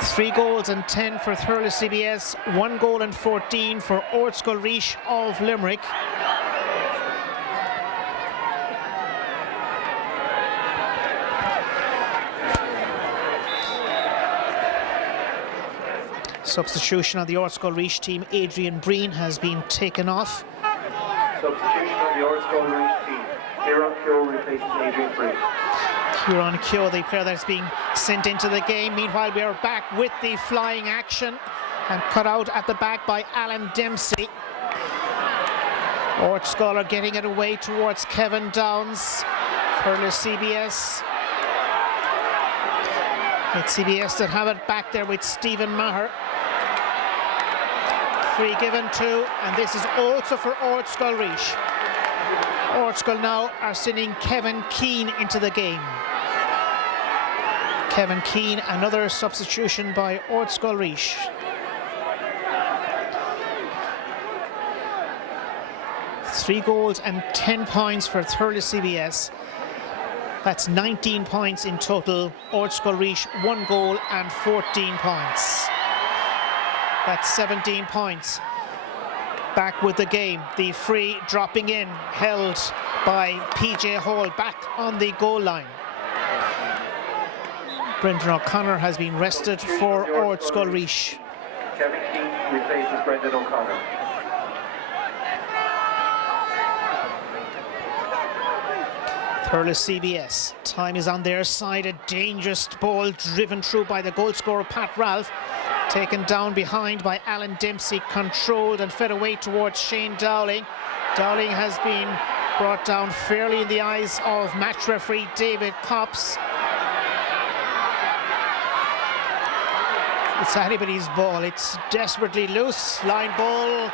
3 goals and 10 for Thurles CBS, 1 goal and 14 for Ardscoil of Limerick. Substitution on the Ardscoil team, Adrian Breen has been taken off. Substitution on the Ardscoil team, Kieran Keogh replaces Adrian Breen. Kieran Keogh, the player that's being sent into the game. Meanwhile, we are back with the flying action and cut out at the back by Alan Dempsey. Ardscoil are getting it away towards Kevin Downs. Thurles CBS. It's CBS that have it back there with Stephen Maher. Free given to, and this is also for Ardscoil. Ardscoil now are sending Kevin Keane into the game. Kevin Keane, another substitution by Ardscoil. 3 goals and 10 points for Thurles CBS. That's 19 points in total. Ardscoil 1 goal and 14 points. That's 17 points. Back with the game. The free dropping in, held by PJ Hall, back on the goal line. Brendan O'Connor has been rested for Ardscoil. Kevin Keane replaces Brendan O'Connor. Thurles CBS. Time is on their side. A dangerous ball driven through by the goal scorer Pat Ralph. Taken down behind by Alan Dempsey, controlled and fed away towards Shane Dowling. Dowling has been brought down fairly in the eyes of match referee David Copps. It's anybody's ball. It's desperately loose. Line ball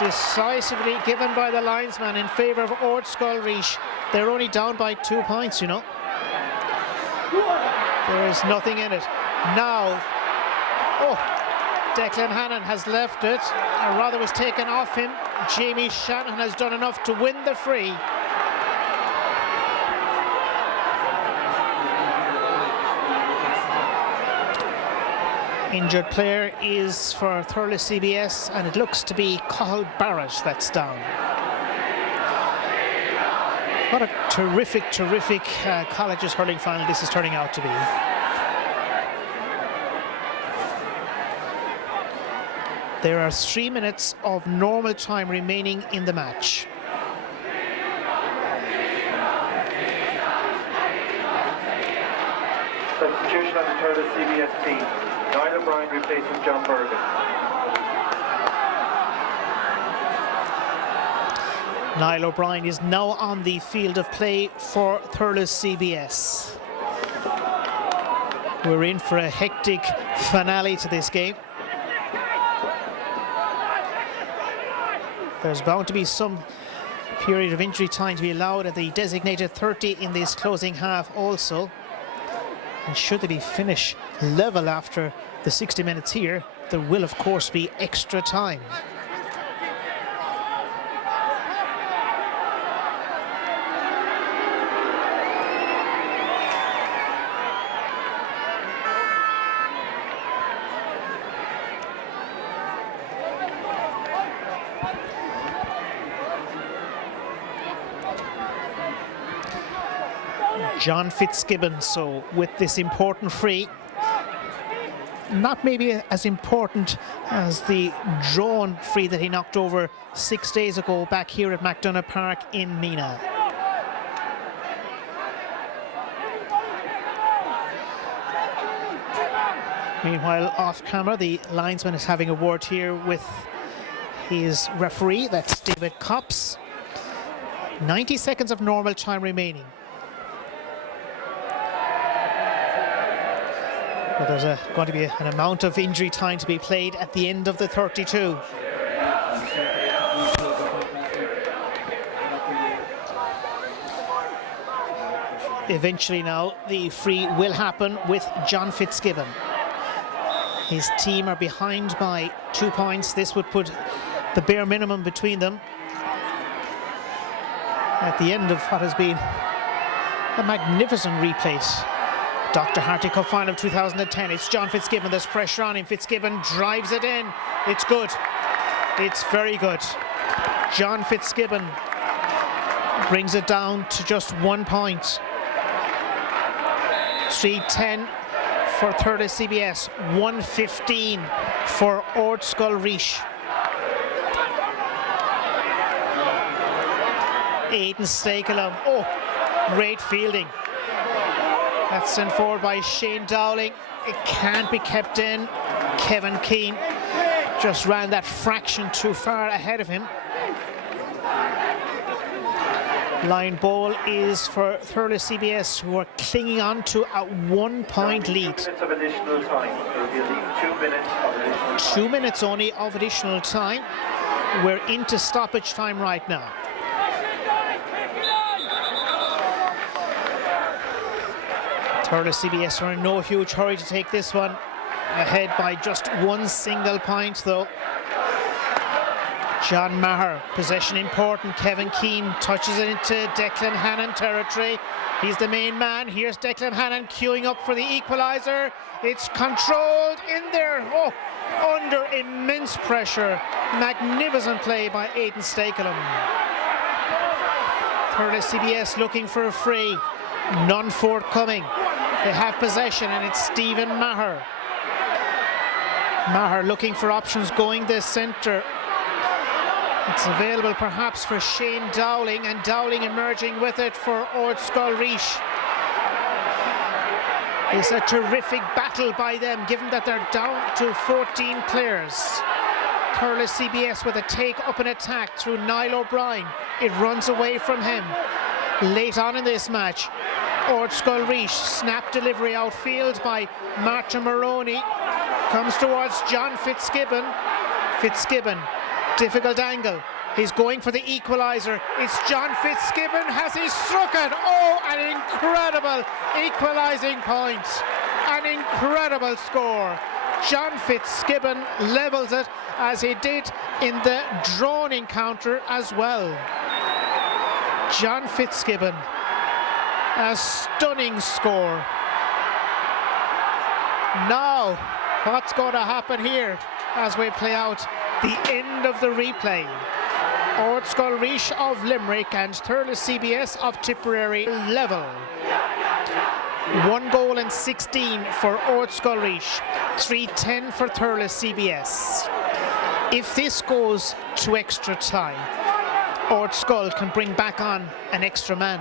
decisively given by the linesman in favour of Ardscoil. They're only down by 2 points, you know. There is nothing in it. Now, Declan Hannon has left it, or rather was taken off him. Jamie Shannon has done enough to win the free. Injured player is for Thurles CBS, and it looks to be Cathal Barrett that's down. What a terrific colleges hurling final this is turning out to be. There are 3 minutes of normal time remaining in the match. Substitution on the Thurles CBS team. Niall O'Brien replacing John Bergen. Niall O'Brien is now on the field of play for Thurles CBS. We're in for a hectic finale to this game. There's bound to be some period of injury time to be allowed at the designated 30 in this closing half also. And should they be finish level after the 60 minutes here, there will of course be extra time. John Fitzgibbon, so with this important free, not maybe as important as the drawn free that he knocked over 6 days ago back here at McDonagh Park in Nenagh. Meanwhile, off camera, the linesman is having a word here with his referee, that's David Copps. 90 seconds of normal time remaining. Well, there's going to be an amount of injury time to be played at the end of the 32. Eventually now, the free will happen with John Fitzgibbon. His team are behind by 2 points. This would put the bare minimum between them at the end of what has been a magnificent replay. Dr. Harty Cup final of 2010. It's John Fitzgibbon. There's pressure on him. Fitzgibbon drives it in. It's good. It's very good. John Fitzgibbon brings it down to just 1 point. 3:10 for Thurles CBS. 1:15 for Ardscoil Reach. Aidan Stakelum. Oh, great fielding. That's sent forward by Shane Dowling. It can't be kept in. Kevin Keane just ran that fraction too far ahead of him. Line ball is for Thurles CBS, who are clinging on to a 1 point lead. 2 minutes of additional time. There will be at least 2 minutes of additional time. 2 minutes only of additional time. We're into stoppage time right now. Thurles CBS are in no huge hurry to take this one. Ahead by just 1 single point though. John Maher, possession important. Kevin Keane touches it into Declan Hannon territory. He's the main man. Here's Declan Hannon queuing up for the equaliser. It's controlled in there. Oh, under immense pressure. Magnificent play by Aidan Stakelum. Thurles CBS looking for a free. None forthcoming. They have possession and it's Stephen Maher. Maher looking for options going the centre. It's available perhaps for Shane Dowling, and Dowling emerging with it for Ardscoil Reach. It's a terrific battle by them, given that they're down to 14 players. Thurles CBS with a take up and attack through Niall O'Brien. It runs away from him. Late on in this match, Ardscoil Reach, snap delivery outfield by Martin Maroney. Comes towards John Fitzgibbon. Fitzgibbon, difficult angle. He's going for the equaliser. It's John Fitzgibbon. Has he struck it? Oh, an incredible equalising point. An incredible score. John Fitzgibbon levels it, as he did in the drawn encounter as well. John Fitzgibbon, a stunning score. Now What's going to happen here as we play out the end of the replay? Ardscoil Reach of Limerick and Thurles CBS of Tipperary level. 1 goal and 16 for Ardscoil Reach, 3-10 for Thurles CBS. If this goes to extra time, Ardscoil can bring back on an extra man.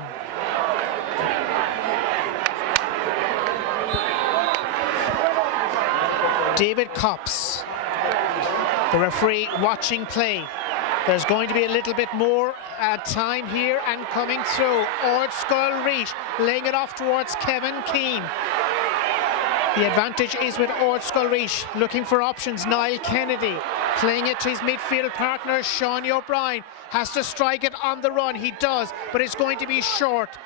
David Copps, the referee, watching play. There's going to be a little bit more time here and coming through. Ardscoil Reach laying it off towards Kevin Keane. The advantage is with Ardscoil Reach, looking for options. Niall Kennedy playing it to his midfield partner, Sean O'Brien. Has to strike it on the run. He does, but it's going to be short.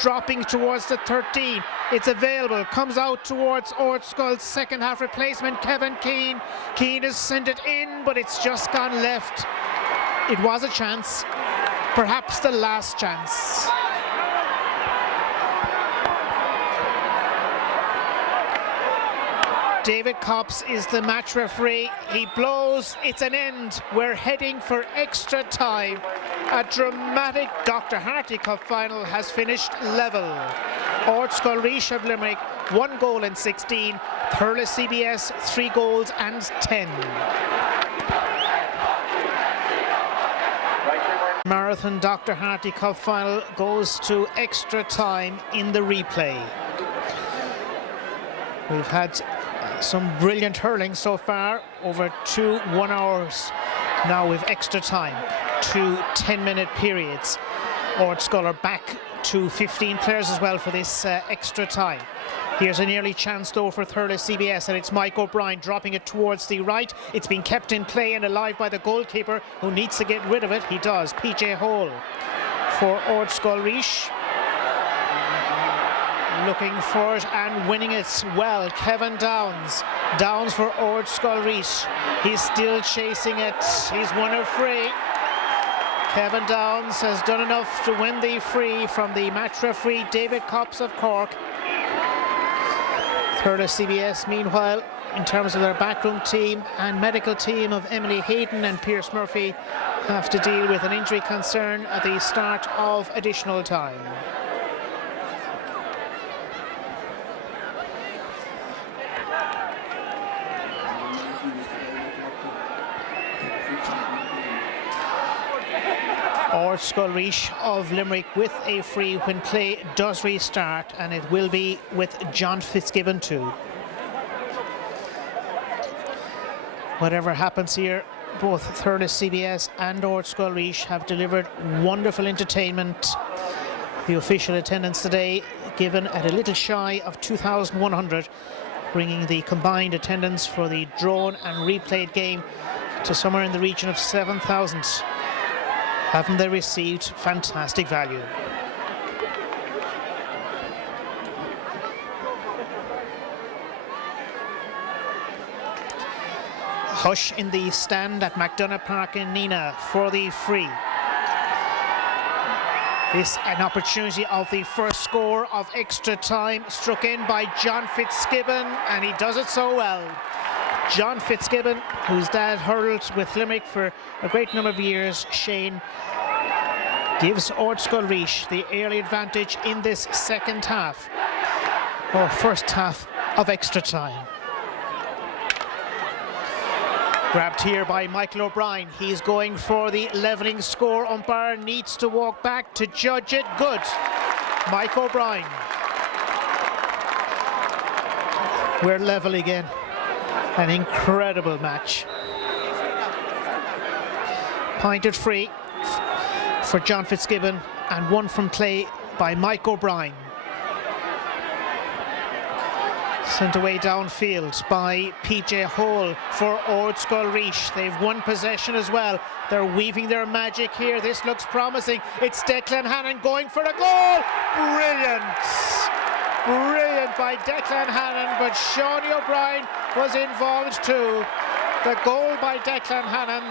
Dropping towards the 13. It's available. Comes out towards Ardscoil's second half replacement, Kevin Keane. Keane has sent it in, but it's just gone left. It was a chance, perhaps the last chance. David Copps is the match referee. He blows, it's an end. We're heading for extra time. A dramatic Dr. Harty Cup final has finished level. Ardscoil Reach of Limerick, 1 goal and 16. Thurles CBS, 3 goals and 10. Marathon Dr. Harty Cup final goes to extra time in the replay. We've had some brilliant hurling so far, over 2 1 hours now with extra time, 2 10-minute periods. Ardscoil are back to 15 players as well for this extra time. Here's an early chance though for Thurles CBS, and it's Mike O'Brien dropping it towards the right. It's been kept in play and alive by the goalkeeper, who needs to get rid of it. He does. PJ Hall for Ardscoil Reach. Looking for it and winning it well. Kevin Downs. Downs for Ardscoil Reach. He's still chasing it. He's won a free. Kevin Downs has done enough to win the free from the match referee, David Copps of Cork. Thurles CBS, meanwhile, in terms of their backroom team and medical team of Emily Hayden and Pierce Murphy, have to deal with an injury concern at the start of additional time. Ardscoil Reach of Limerick with a free when play does restart, and it will be with John Fitzgibbon too. Whatever happens here, both Thurles CBS and Ardscoil Reach have delivered wonderful entertainment. The official attendance today given at a little shy of 2,100, bringing the combined attendance for the drawn and replayed game to somewhere in the region of 7,000. Haven't they received fantastic value? Hush in the stand at McDonagh Park in Nina for the free. This an opportunity of the first score of extra time, struck in by John Fitzgibbon, and he does it so well. John Fitzgibbon, whose dad hurled with Limerick for a great number of years, Shane, gives Ardscoil Reach the early advantage in this second half, or first half of extra time. Grabbed here by Michael O'Brien. He's going for the levelling score. Umpire needs to walk back to judge it. Good. Mike O'Brien. We're level again. An incredible match. Pointed free for John Fitzgibbon, and one from play by Mike O'Brien. Sent away downfield by PJ Hall for Ardscoil Reach. They've won possession as well. They're weaving their magic here. This looks promising. It's Declan Hannon going for the goal. Brilliant. Brilliant by Declan Hannon, but Sean O'Brien was involved too. The goal by Declan Hannon.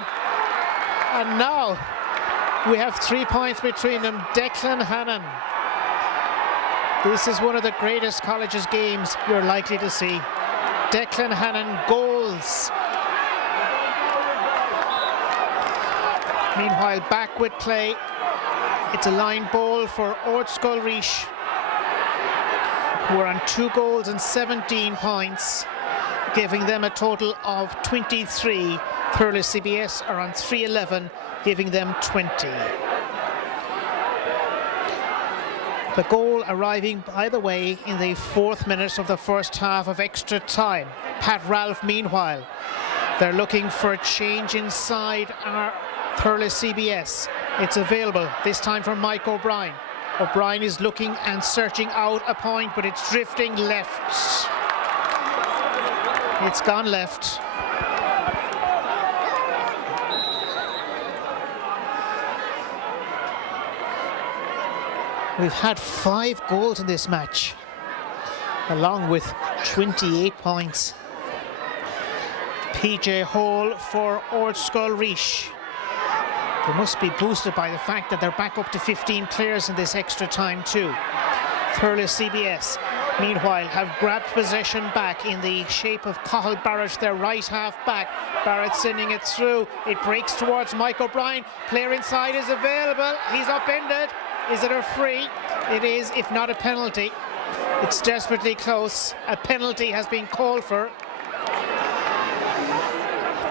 And now we have 3 points between them. Declan Hannon. This is one of the greatest colleges games you're likely to see. Declan Hannon goals. Meanwhile, back with play. It's a line ball for Ardscoil, who are on 2 goals and 17 points, giving them a total of 23. Thurles CBS are on 3-11, giving them 20. The goal arriving, by the way, in the 4th minute of the first half of extra time. Pat Ralph, meanwhile, they're looking for a change inside our Thurles CBS. It's available, this time from Mike O'Brien. O'Brien is looking and searching out a point, but it's drifting left. It's gone left. We've had 5 goals in this match, along with 28 points. PJ Hall for Ardscoil. They must be boosted by the fact that they're back up to 15 players in this extra time too. Thurles CBS, meanwhile, have grabbed possession back in the shape of Cathal Barrett, their right half back. Barrett sending it through. It breaks towards Mike O'Brien. Player inside is available. He's upended. Is it a free? It is, if not a penalty. It's desperately close. A penalty has been called for.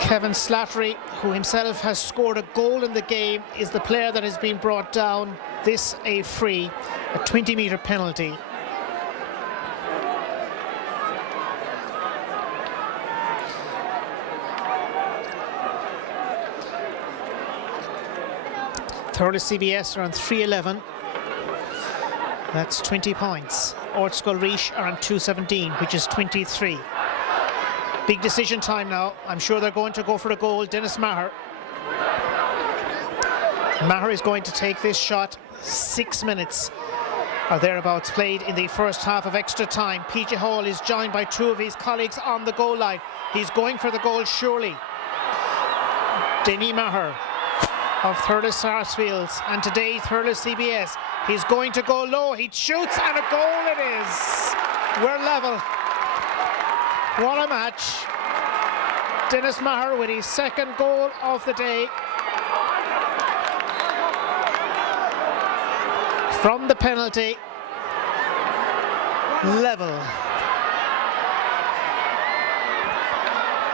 Kevin Slattery, who himself has scored a goal in the game, is the player that has been brought down. This a free, a 20-metre penalty. Thurles CBS are on 3-11. That's 20 points. Ardscoil are on 2-17, which is 23. Big decision time now. I'm sure they're going to go for a goal. Dennis Maher. Maher is going to take this shot. 6 minutes or thereabouts played in the first half of extra time. PJ Hall is joined by 2 of his colleagues on the goal line. He's going for the goal surely. Denny Maher of Thurles Sarsfields, and today Thurles CBS. He's going to go low. He shoots, and a goal it is. We're level. What a match. Dennis Maher with his 2nd goal of the day. From the penalty. Level.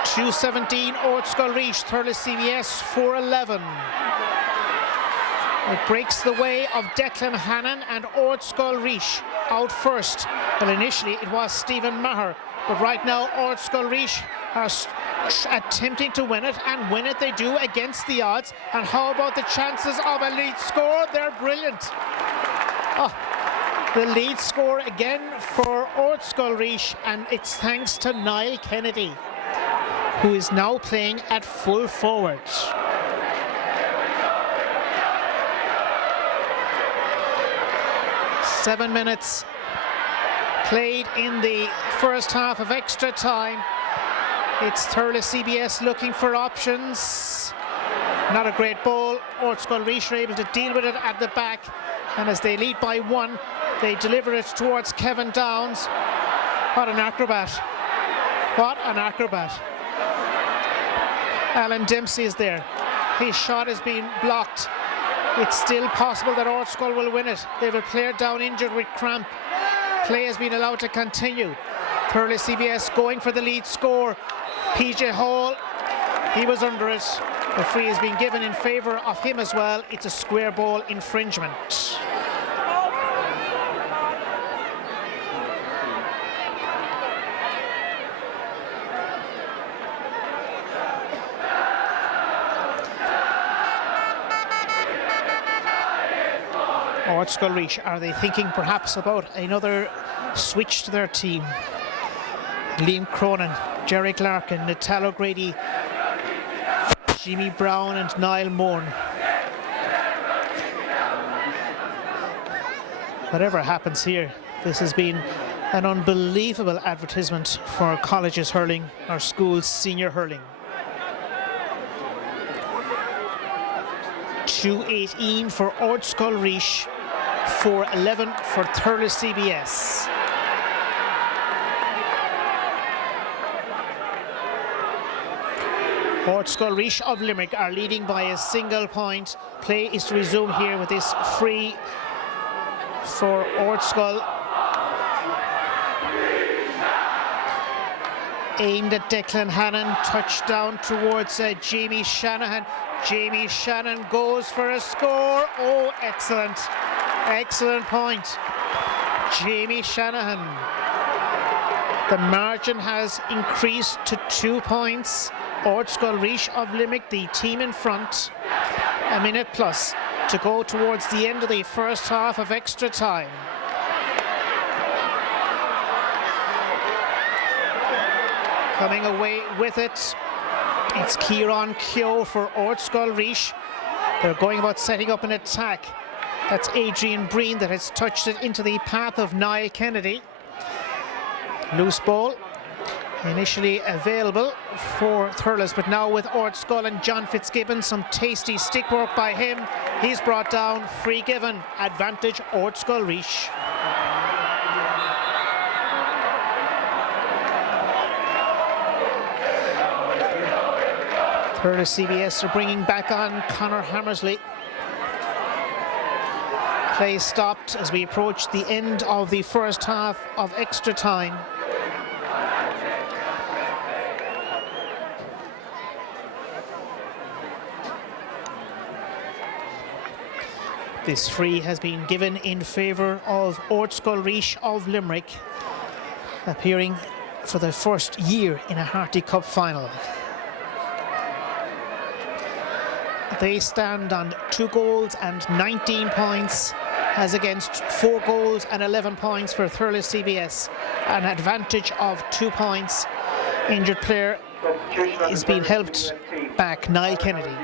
2-17 Ardscoil, Thurles CBS 4-11. It breaks the way of Declan Hannon and Ardscoil out first. Well, initially it was Stephen Maher, but right now Ardscoil are attempting to win it, and win it they do against the odds. And how about the chances of a lead score? They're brilliant. Oh, the lead score again for Ardscoil, and it's thanks to Niall Kennedy, who is now playing at full forward. Seven minutes played in the first half of extra time. It's Thurles CBS looking for options. Not a great ball. Ardscoil are able to deal with it at the back, and as they lead by 1, they deliver it towards Kevin Downs. What an acrobat. What an acrobat. Alan Dempsey is there. His shot is being blocked. It's still possible that Ardscoil will win it. They have a player down injured with cramp. Play has been allowed to continue. Thurles CBS going for the lead score. PJ Hall, he was under it. The free has been given in favour of him as well. It's a square ball infringement. Ardscoil, are they thinking perhaps about another switch to their team? Liam Cronin, Jerry Larkin, Natal O'Grady, Jimmy Brown and Niall Moore. Whatever happens here, this has been an unbelievable advertisement for our colleges hurling, our schools senior hurling. 2-18 for Ardscoil, 4-11 for Thurles CBS. Ardscoil Reach of Limerick are leading by a single point. Play is to resume here with this free for Ardscoil. Aimed at Declan Hannon, touchdown towards Jamie Shanahan. Jamie Shanahan goes for a score. Oh, excellent. Excellent point. Jamie Shanahan. The margin has increased to 2 points. Ardscoil Reach of Limerick, the team in front. A minute plus to go towards the end of the first half of extra time. Coming away with it, it's Kieran Keogh for Ardscoil Reach. They're going about setting up an attack. That's Adrian Breen that has touched it into the path of Niall Kennedy. Loose ball, initially available for Thurles, but now with Ardscoil and John Fitzgibbon, some tasty stick work by him. He's brought down, free given, advantage Ardscoil Reach. Thurles CBS are bringing back on Conor Hammersley. Play stopped as we approach the end of the first half of extra time. This free has been given in favour of Ardscoil Reach of Limerick, appearing for the first year in a Harty Cup final. They stand on 2 goals and 19 points, as against 4 goals and 11 points for Thurles CBS. An advantage of 2 points. Injured player is being helped back, Niall Kennedy.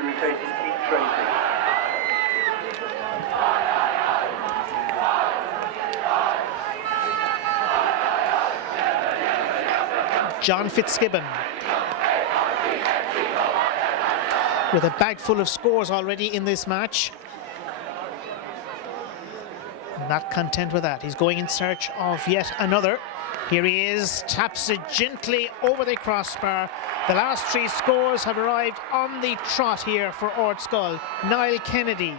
John Fitzgibbon, with a bag full of scores already in this match. Not content with that, he's going in search of yet another. Here he is, taps it gently over the crossbar. The last 3 scores have arrived on the trot here for Ardscoil. Niall Kennedy,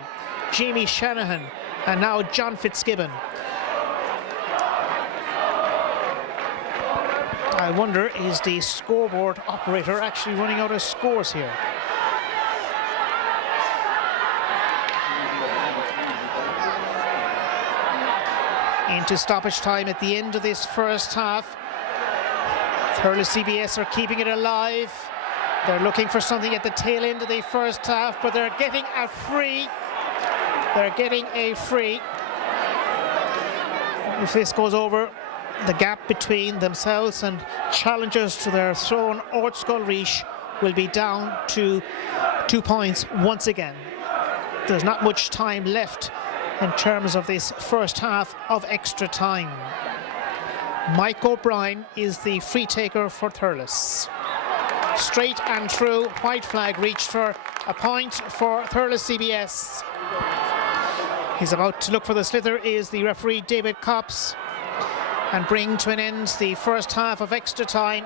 Jamie Shanahan, and now John Fitzgibbon. I wonder, is the scoreboard operator actually running out of scores here? Into stoppage time at the end of this first half. Thurles CBS are keeping it alive. They're looking for something at the tail end of the first half, but they're getting a free. They're getting a free. If this goes over, the gap between themselves and challengers to their throne, Ardscoil Reach, will be down to 2 points once again. There's not much time left in terms of this first half of extra time. Mike O'Brien is the free taker for Thurles. Straight and true, white flag reached for a point for Thurles CBS. He's about to look for the slither is the referee David Copps, and bring to an end the first half of extra time.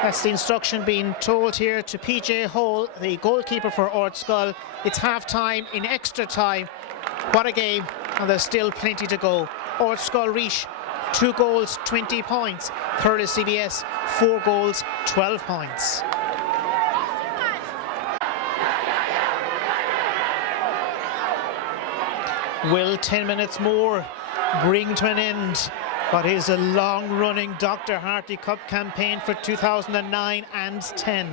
That's the instruction being told here to PJ Hole, the goalkeeper for Ardscoil. It's half time in extra time. What a game, and there's still plenty to go. Ardscoil Reach, 2 goals, 20 points. Thurles CBS, 4 goals, 12 points. Will 10 minutes more bring to an end what is a long-running Dr. Harty Cup campaign for 2009 and 10.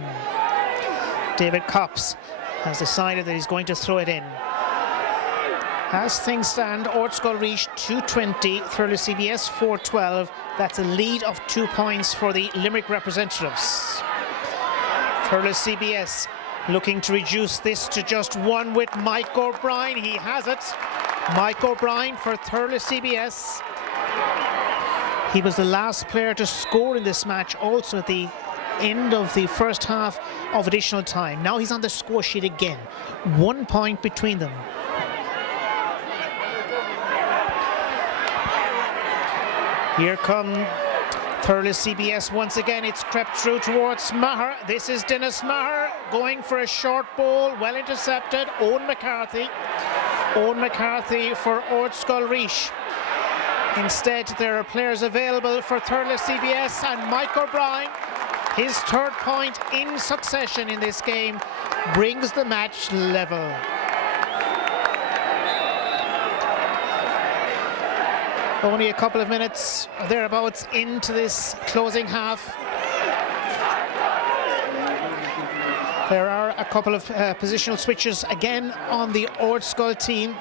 David Copps has decided that he's going to throw it in. As things stand, Ardscoil Reach 220, Thurles CBS 412. That's a lead of 2 points for the Limerick representatives. Thurles CBS looking to reduce this to just 1 with Mike O'Brien. He has it. Mike O'Brien for Thurles CBS. He was the last player to score in this match, also at the end of the first half of additional time. Now he's on the score sheet again. 1 point between them. Here come Thurles CBS once again, it's crept through towards Maher. This is Dennis Maher going for a short ball, well intercepted. Owen McCarthy for Ardscoil Reach. Instead, there are players available for Thurles CBS, and Mike O'Brien, his third point in succession in this game, brings the match level. Only a couple of minutes thereabouts into this closing half. There are a couple of positional switches again on the Ardscoil team.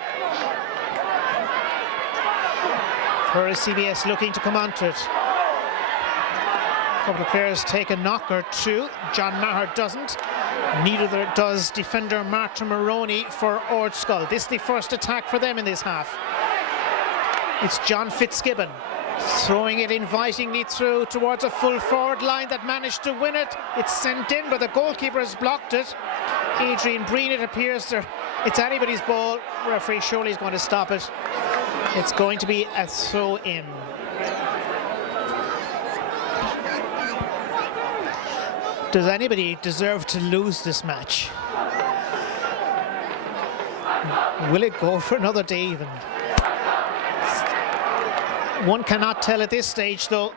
Thurles CBS looking to come onto it. A couple of players take a knock or two. John Maher doesn't. Neither does defender Martin Maroney for Ardscoil. This is the first attack for them in this half. It's John Fitzgibbon throwing it invitingly through towards a full forward line that managed to win it. It's sent in, but the goalkeeper has blocked it. Adrian Breen, it appears it's anybody's ball. Referee surely is going to stop it. It's going to be a throw in. Does anybody deserve to lose this match? Will it go for another day even? One cannot tell at this stage, though.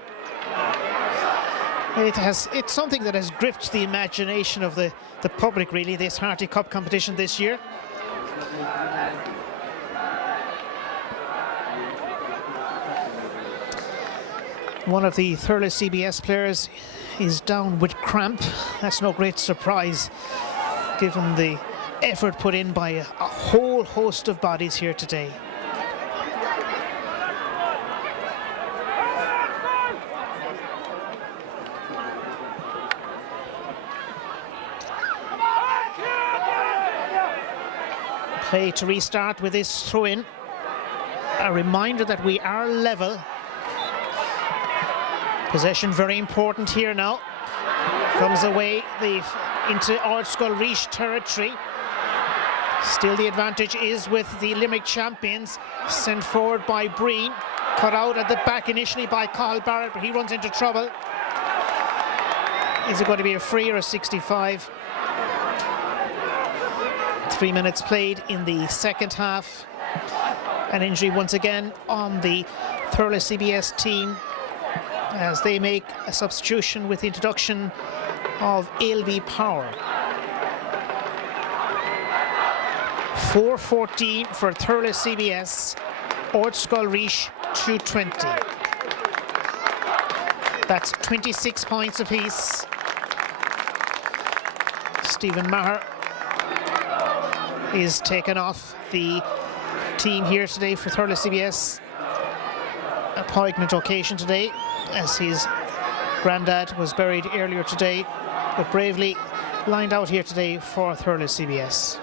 It's something that has gripped the imagination of the public, really, this Harty Cup competition this year. One of the Thurles CBS players is down with cramp. That's no great surprise, given the effort put in by a whole host of bodies here today. Play to restart with this throw-in. A reminder that we are level. Possession very important here now. Comes away into Ardscoil Reach territory. Still the advantage is with the Limerick champions. Sent forward by Breen. Cut out at the back initially by Cathal Barrett, but he runs into trouble. Is it going to be a free or a 65? 3 minutes played in the second half. An injury once again on the Thurles CBS team as they make a substitution with the introduction of Ailby Power. 4:14 for Thurles CBS, Ardscoil Reach 220. That's 26 points apiece. Stephen Maher is taken off the team here today for Thurles CBS. A poignant occasion today, as his granddad was buried earlier today, but bravely lined out here today for Thurles CBS.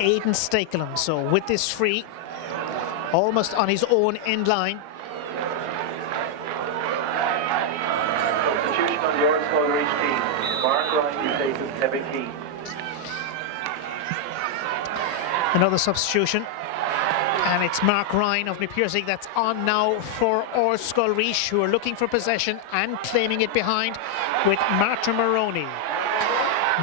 Aidan Stakelum, so with this free, almost on his own end line. Substitution on the Ardscoil Reach team. Mark Ryan replaces Kevin Keane. Another substitution, and it's Mark Ryan of New Piercy that's on now for Ardscoil Reach, who are looking for possession and claiming it behind with Martin Maroney.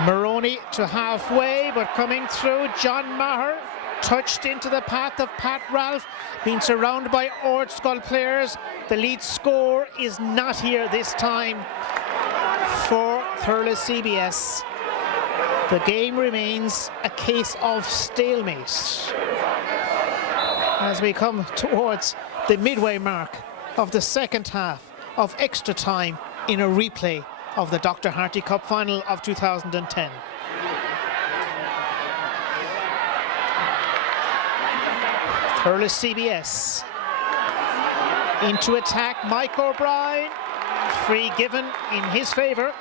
Maroney to halfway, but coming through, John Maher touched into the path of Pat Ralph, being surrounded by Ardscoil players. The lead score is not here this time for Thurles CBS. The game remains a case of stalemate as we come towards the midway mark of the second half of extra time in a replay of the Dr. Harty Cup final of 2010. Thurles CBS into attack. Mike O'Brien, free given in his favour.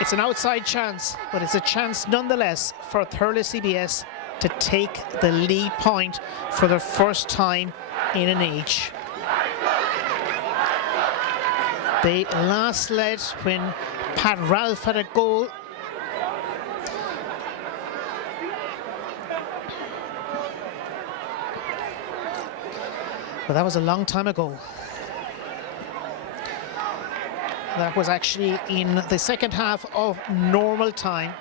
It's an outside chance, but it's a chance nonetheless for Thurles CBS to take the lead point for the first time in an age. They last led when Pat Ralph had a goal. But that was a long time ago. That was actually in the second half of normal time.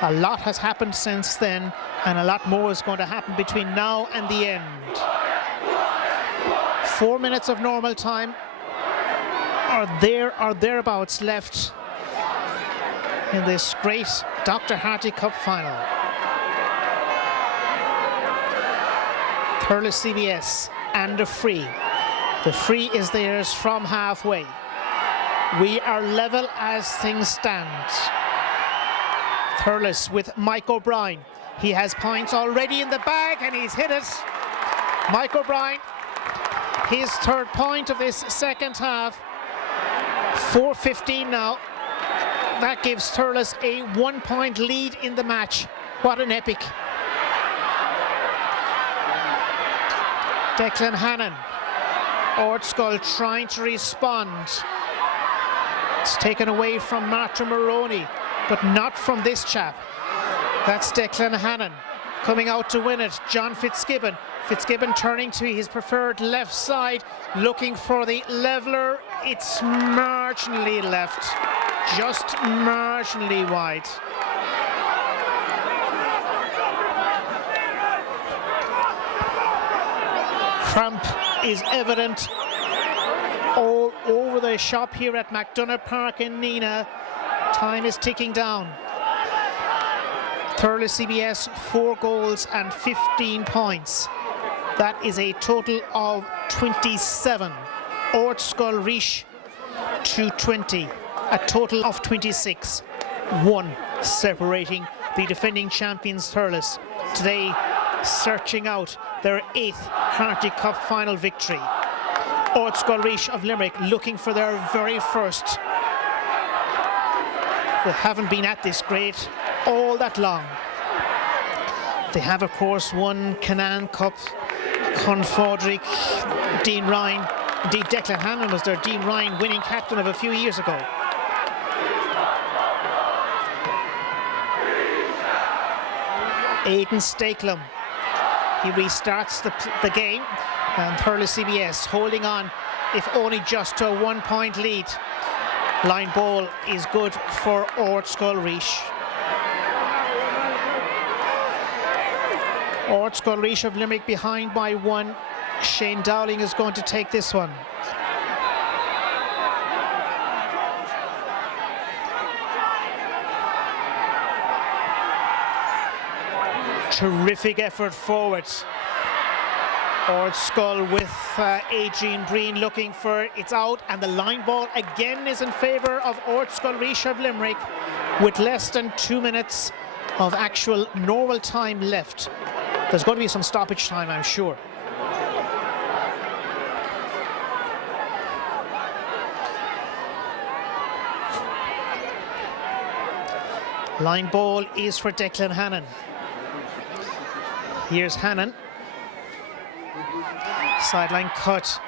A lot has happened since then, and a lot more is going to happen between now and the end. 4 minutes of normal time are there or thereabouts left in this great Dr. Harty Cup final. Thurles CBS and a free. The free is theirs from halfway. We are level as things stand. Thurles with Mike O'Brien. He has points already in the bag and he's hit it. Mike O'Brien, his third point of this second half. 4:15 now. That gives Thurles a 1-point lead in the match. What an epic. Declan Hannon. Ardscoil trying to respond. It's taken away from Martin Maroney, but not from this chap. That's Declan Hannon coming out to win it. John Fitzgibbon. Fitzgibbon turning to his preferred left side, looking for the leveler. It's marginally left, just marginally wide. Cramp is evident all over the shop here at McDonagh Park in Nina. Time is ticking down. Thurles CBS 4 goals and 15 points. That is a total of 27. Ardscoil Rish 220, a total of 26. 1 separating the defending champions Thurles. Today searching out their 8th Harty Cup final victory. Ardscoil Rish of Limerick looking for their very first. They haven't been at this grade all that long. They have, of course, won Canaan Cup, Confodric, Dean Ryan. Indeed, Declan Hannon was their Dean Ryan winning captain of a few years ago. Aidan Stakelum. He restarts the game, and Thurles CBS holding on, if only just to a 1-point lead. Line ball is good for Ardscoil Rish. Ardscoil Rish of Limerick behind by 1. Shane Dowling is going to take this one. Terrific effort forward. Ardscoil with Adrian Breen looking for it's out, and the line ball again is in favour of Ardscoil Rish of Limerick with less than 2 minutes of actual normal time left. There's going to be some stoppage time, I'm sure. Line ball is for Declan Hannon. Here's Hannon. Sideline cut.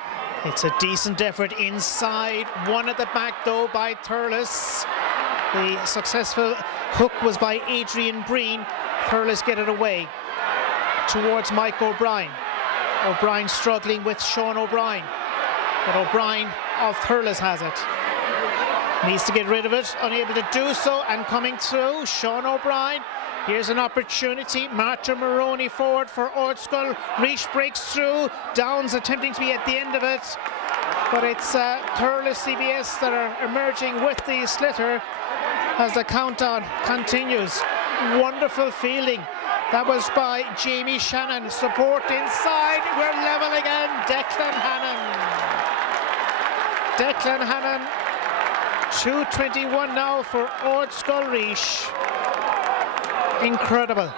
It's a decent effort inside. One at the back though by Thurles. The successful hook was by Adrian Breen. Thurles get it away towards Mike O'Brien. O'Brien struggling with Sean O'Brien. But O'Brien of Thurles has it. Needs to get rid of it, unable to do so, and coming through, Sean O'Brien. Here's an opportunity. Martin Maroney forward for Ardscoil. Rish breaks through. Downs attempting to be at the end of it. But it's Thurles CBS that are emerging with the sliotar as the countdown continues. Wonderful fielding. That was by Jamie Shannon. Support inside. We're level again. Declan Hannon. Declan Hannon. 2:21 now for Ardscoil Rish. Incredible.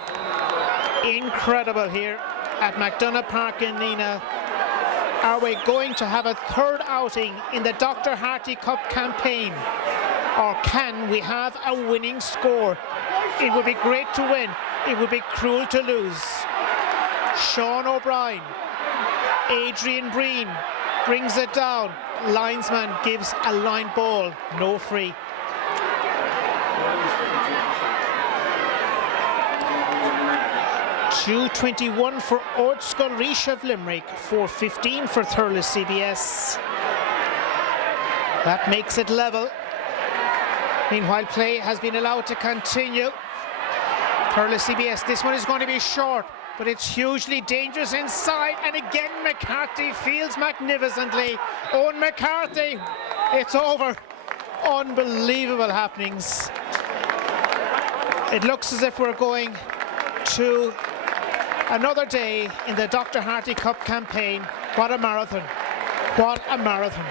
Incredible here at McDonagh Park in Nina. Are we going to have a third outing in the Dr. Harty Cup campaign? Or can we have a winning score? It would be great to win. It would be cruel to lose. Sean O'Brien. Adrian Breen brings it down. Linesman gives a line ball. No free. 2:21 for Ardscoil of Limerick, 4:15 for Thurles CBS. That makes it level. Meanwhile, play has been allowed to continue. Thurles CBS, this one is going to be short, but it's hugely dangerous inside, and again McCarthy fields magnificently. Owen McCarthy, it's over. Unbelievable happenings. It looks as if we're going to another day in the Dr. Harty Cup campaign. What a marathon. What a marathon.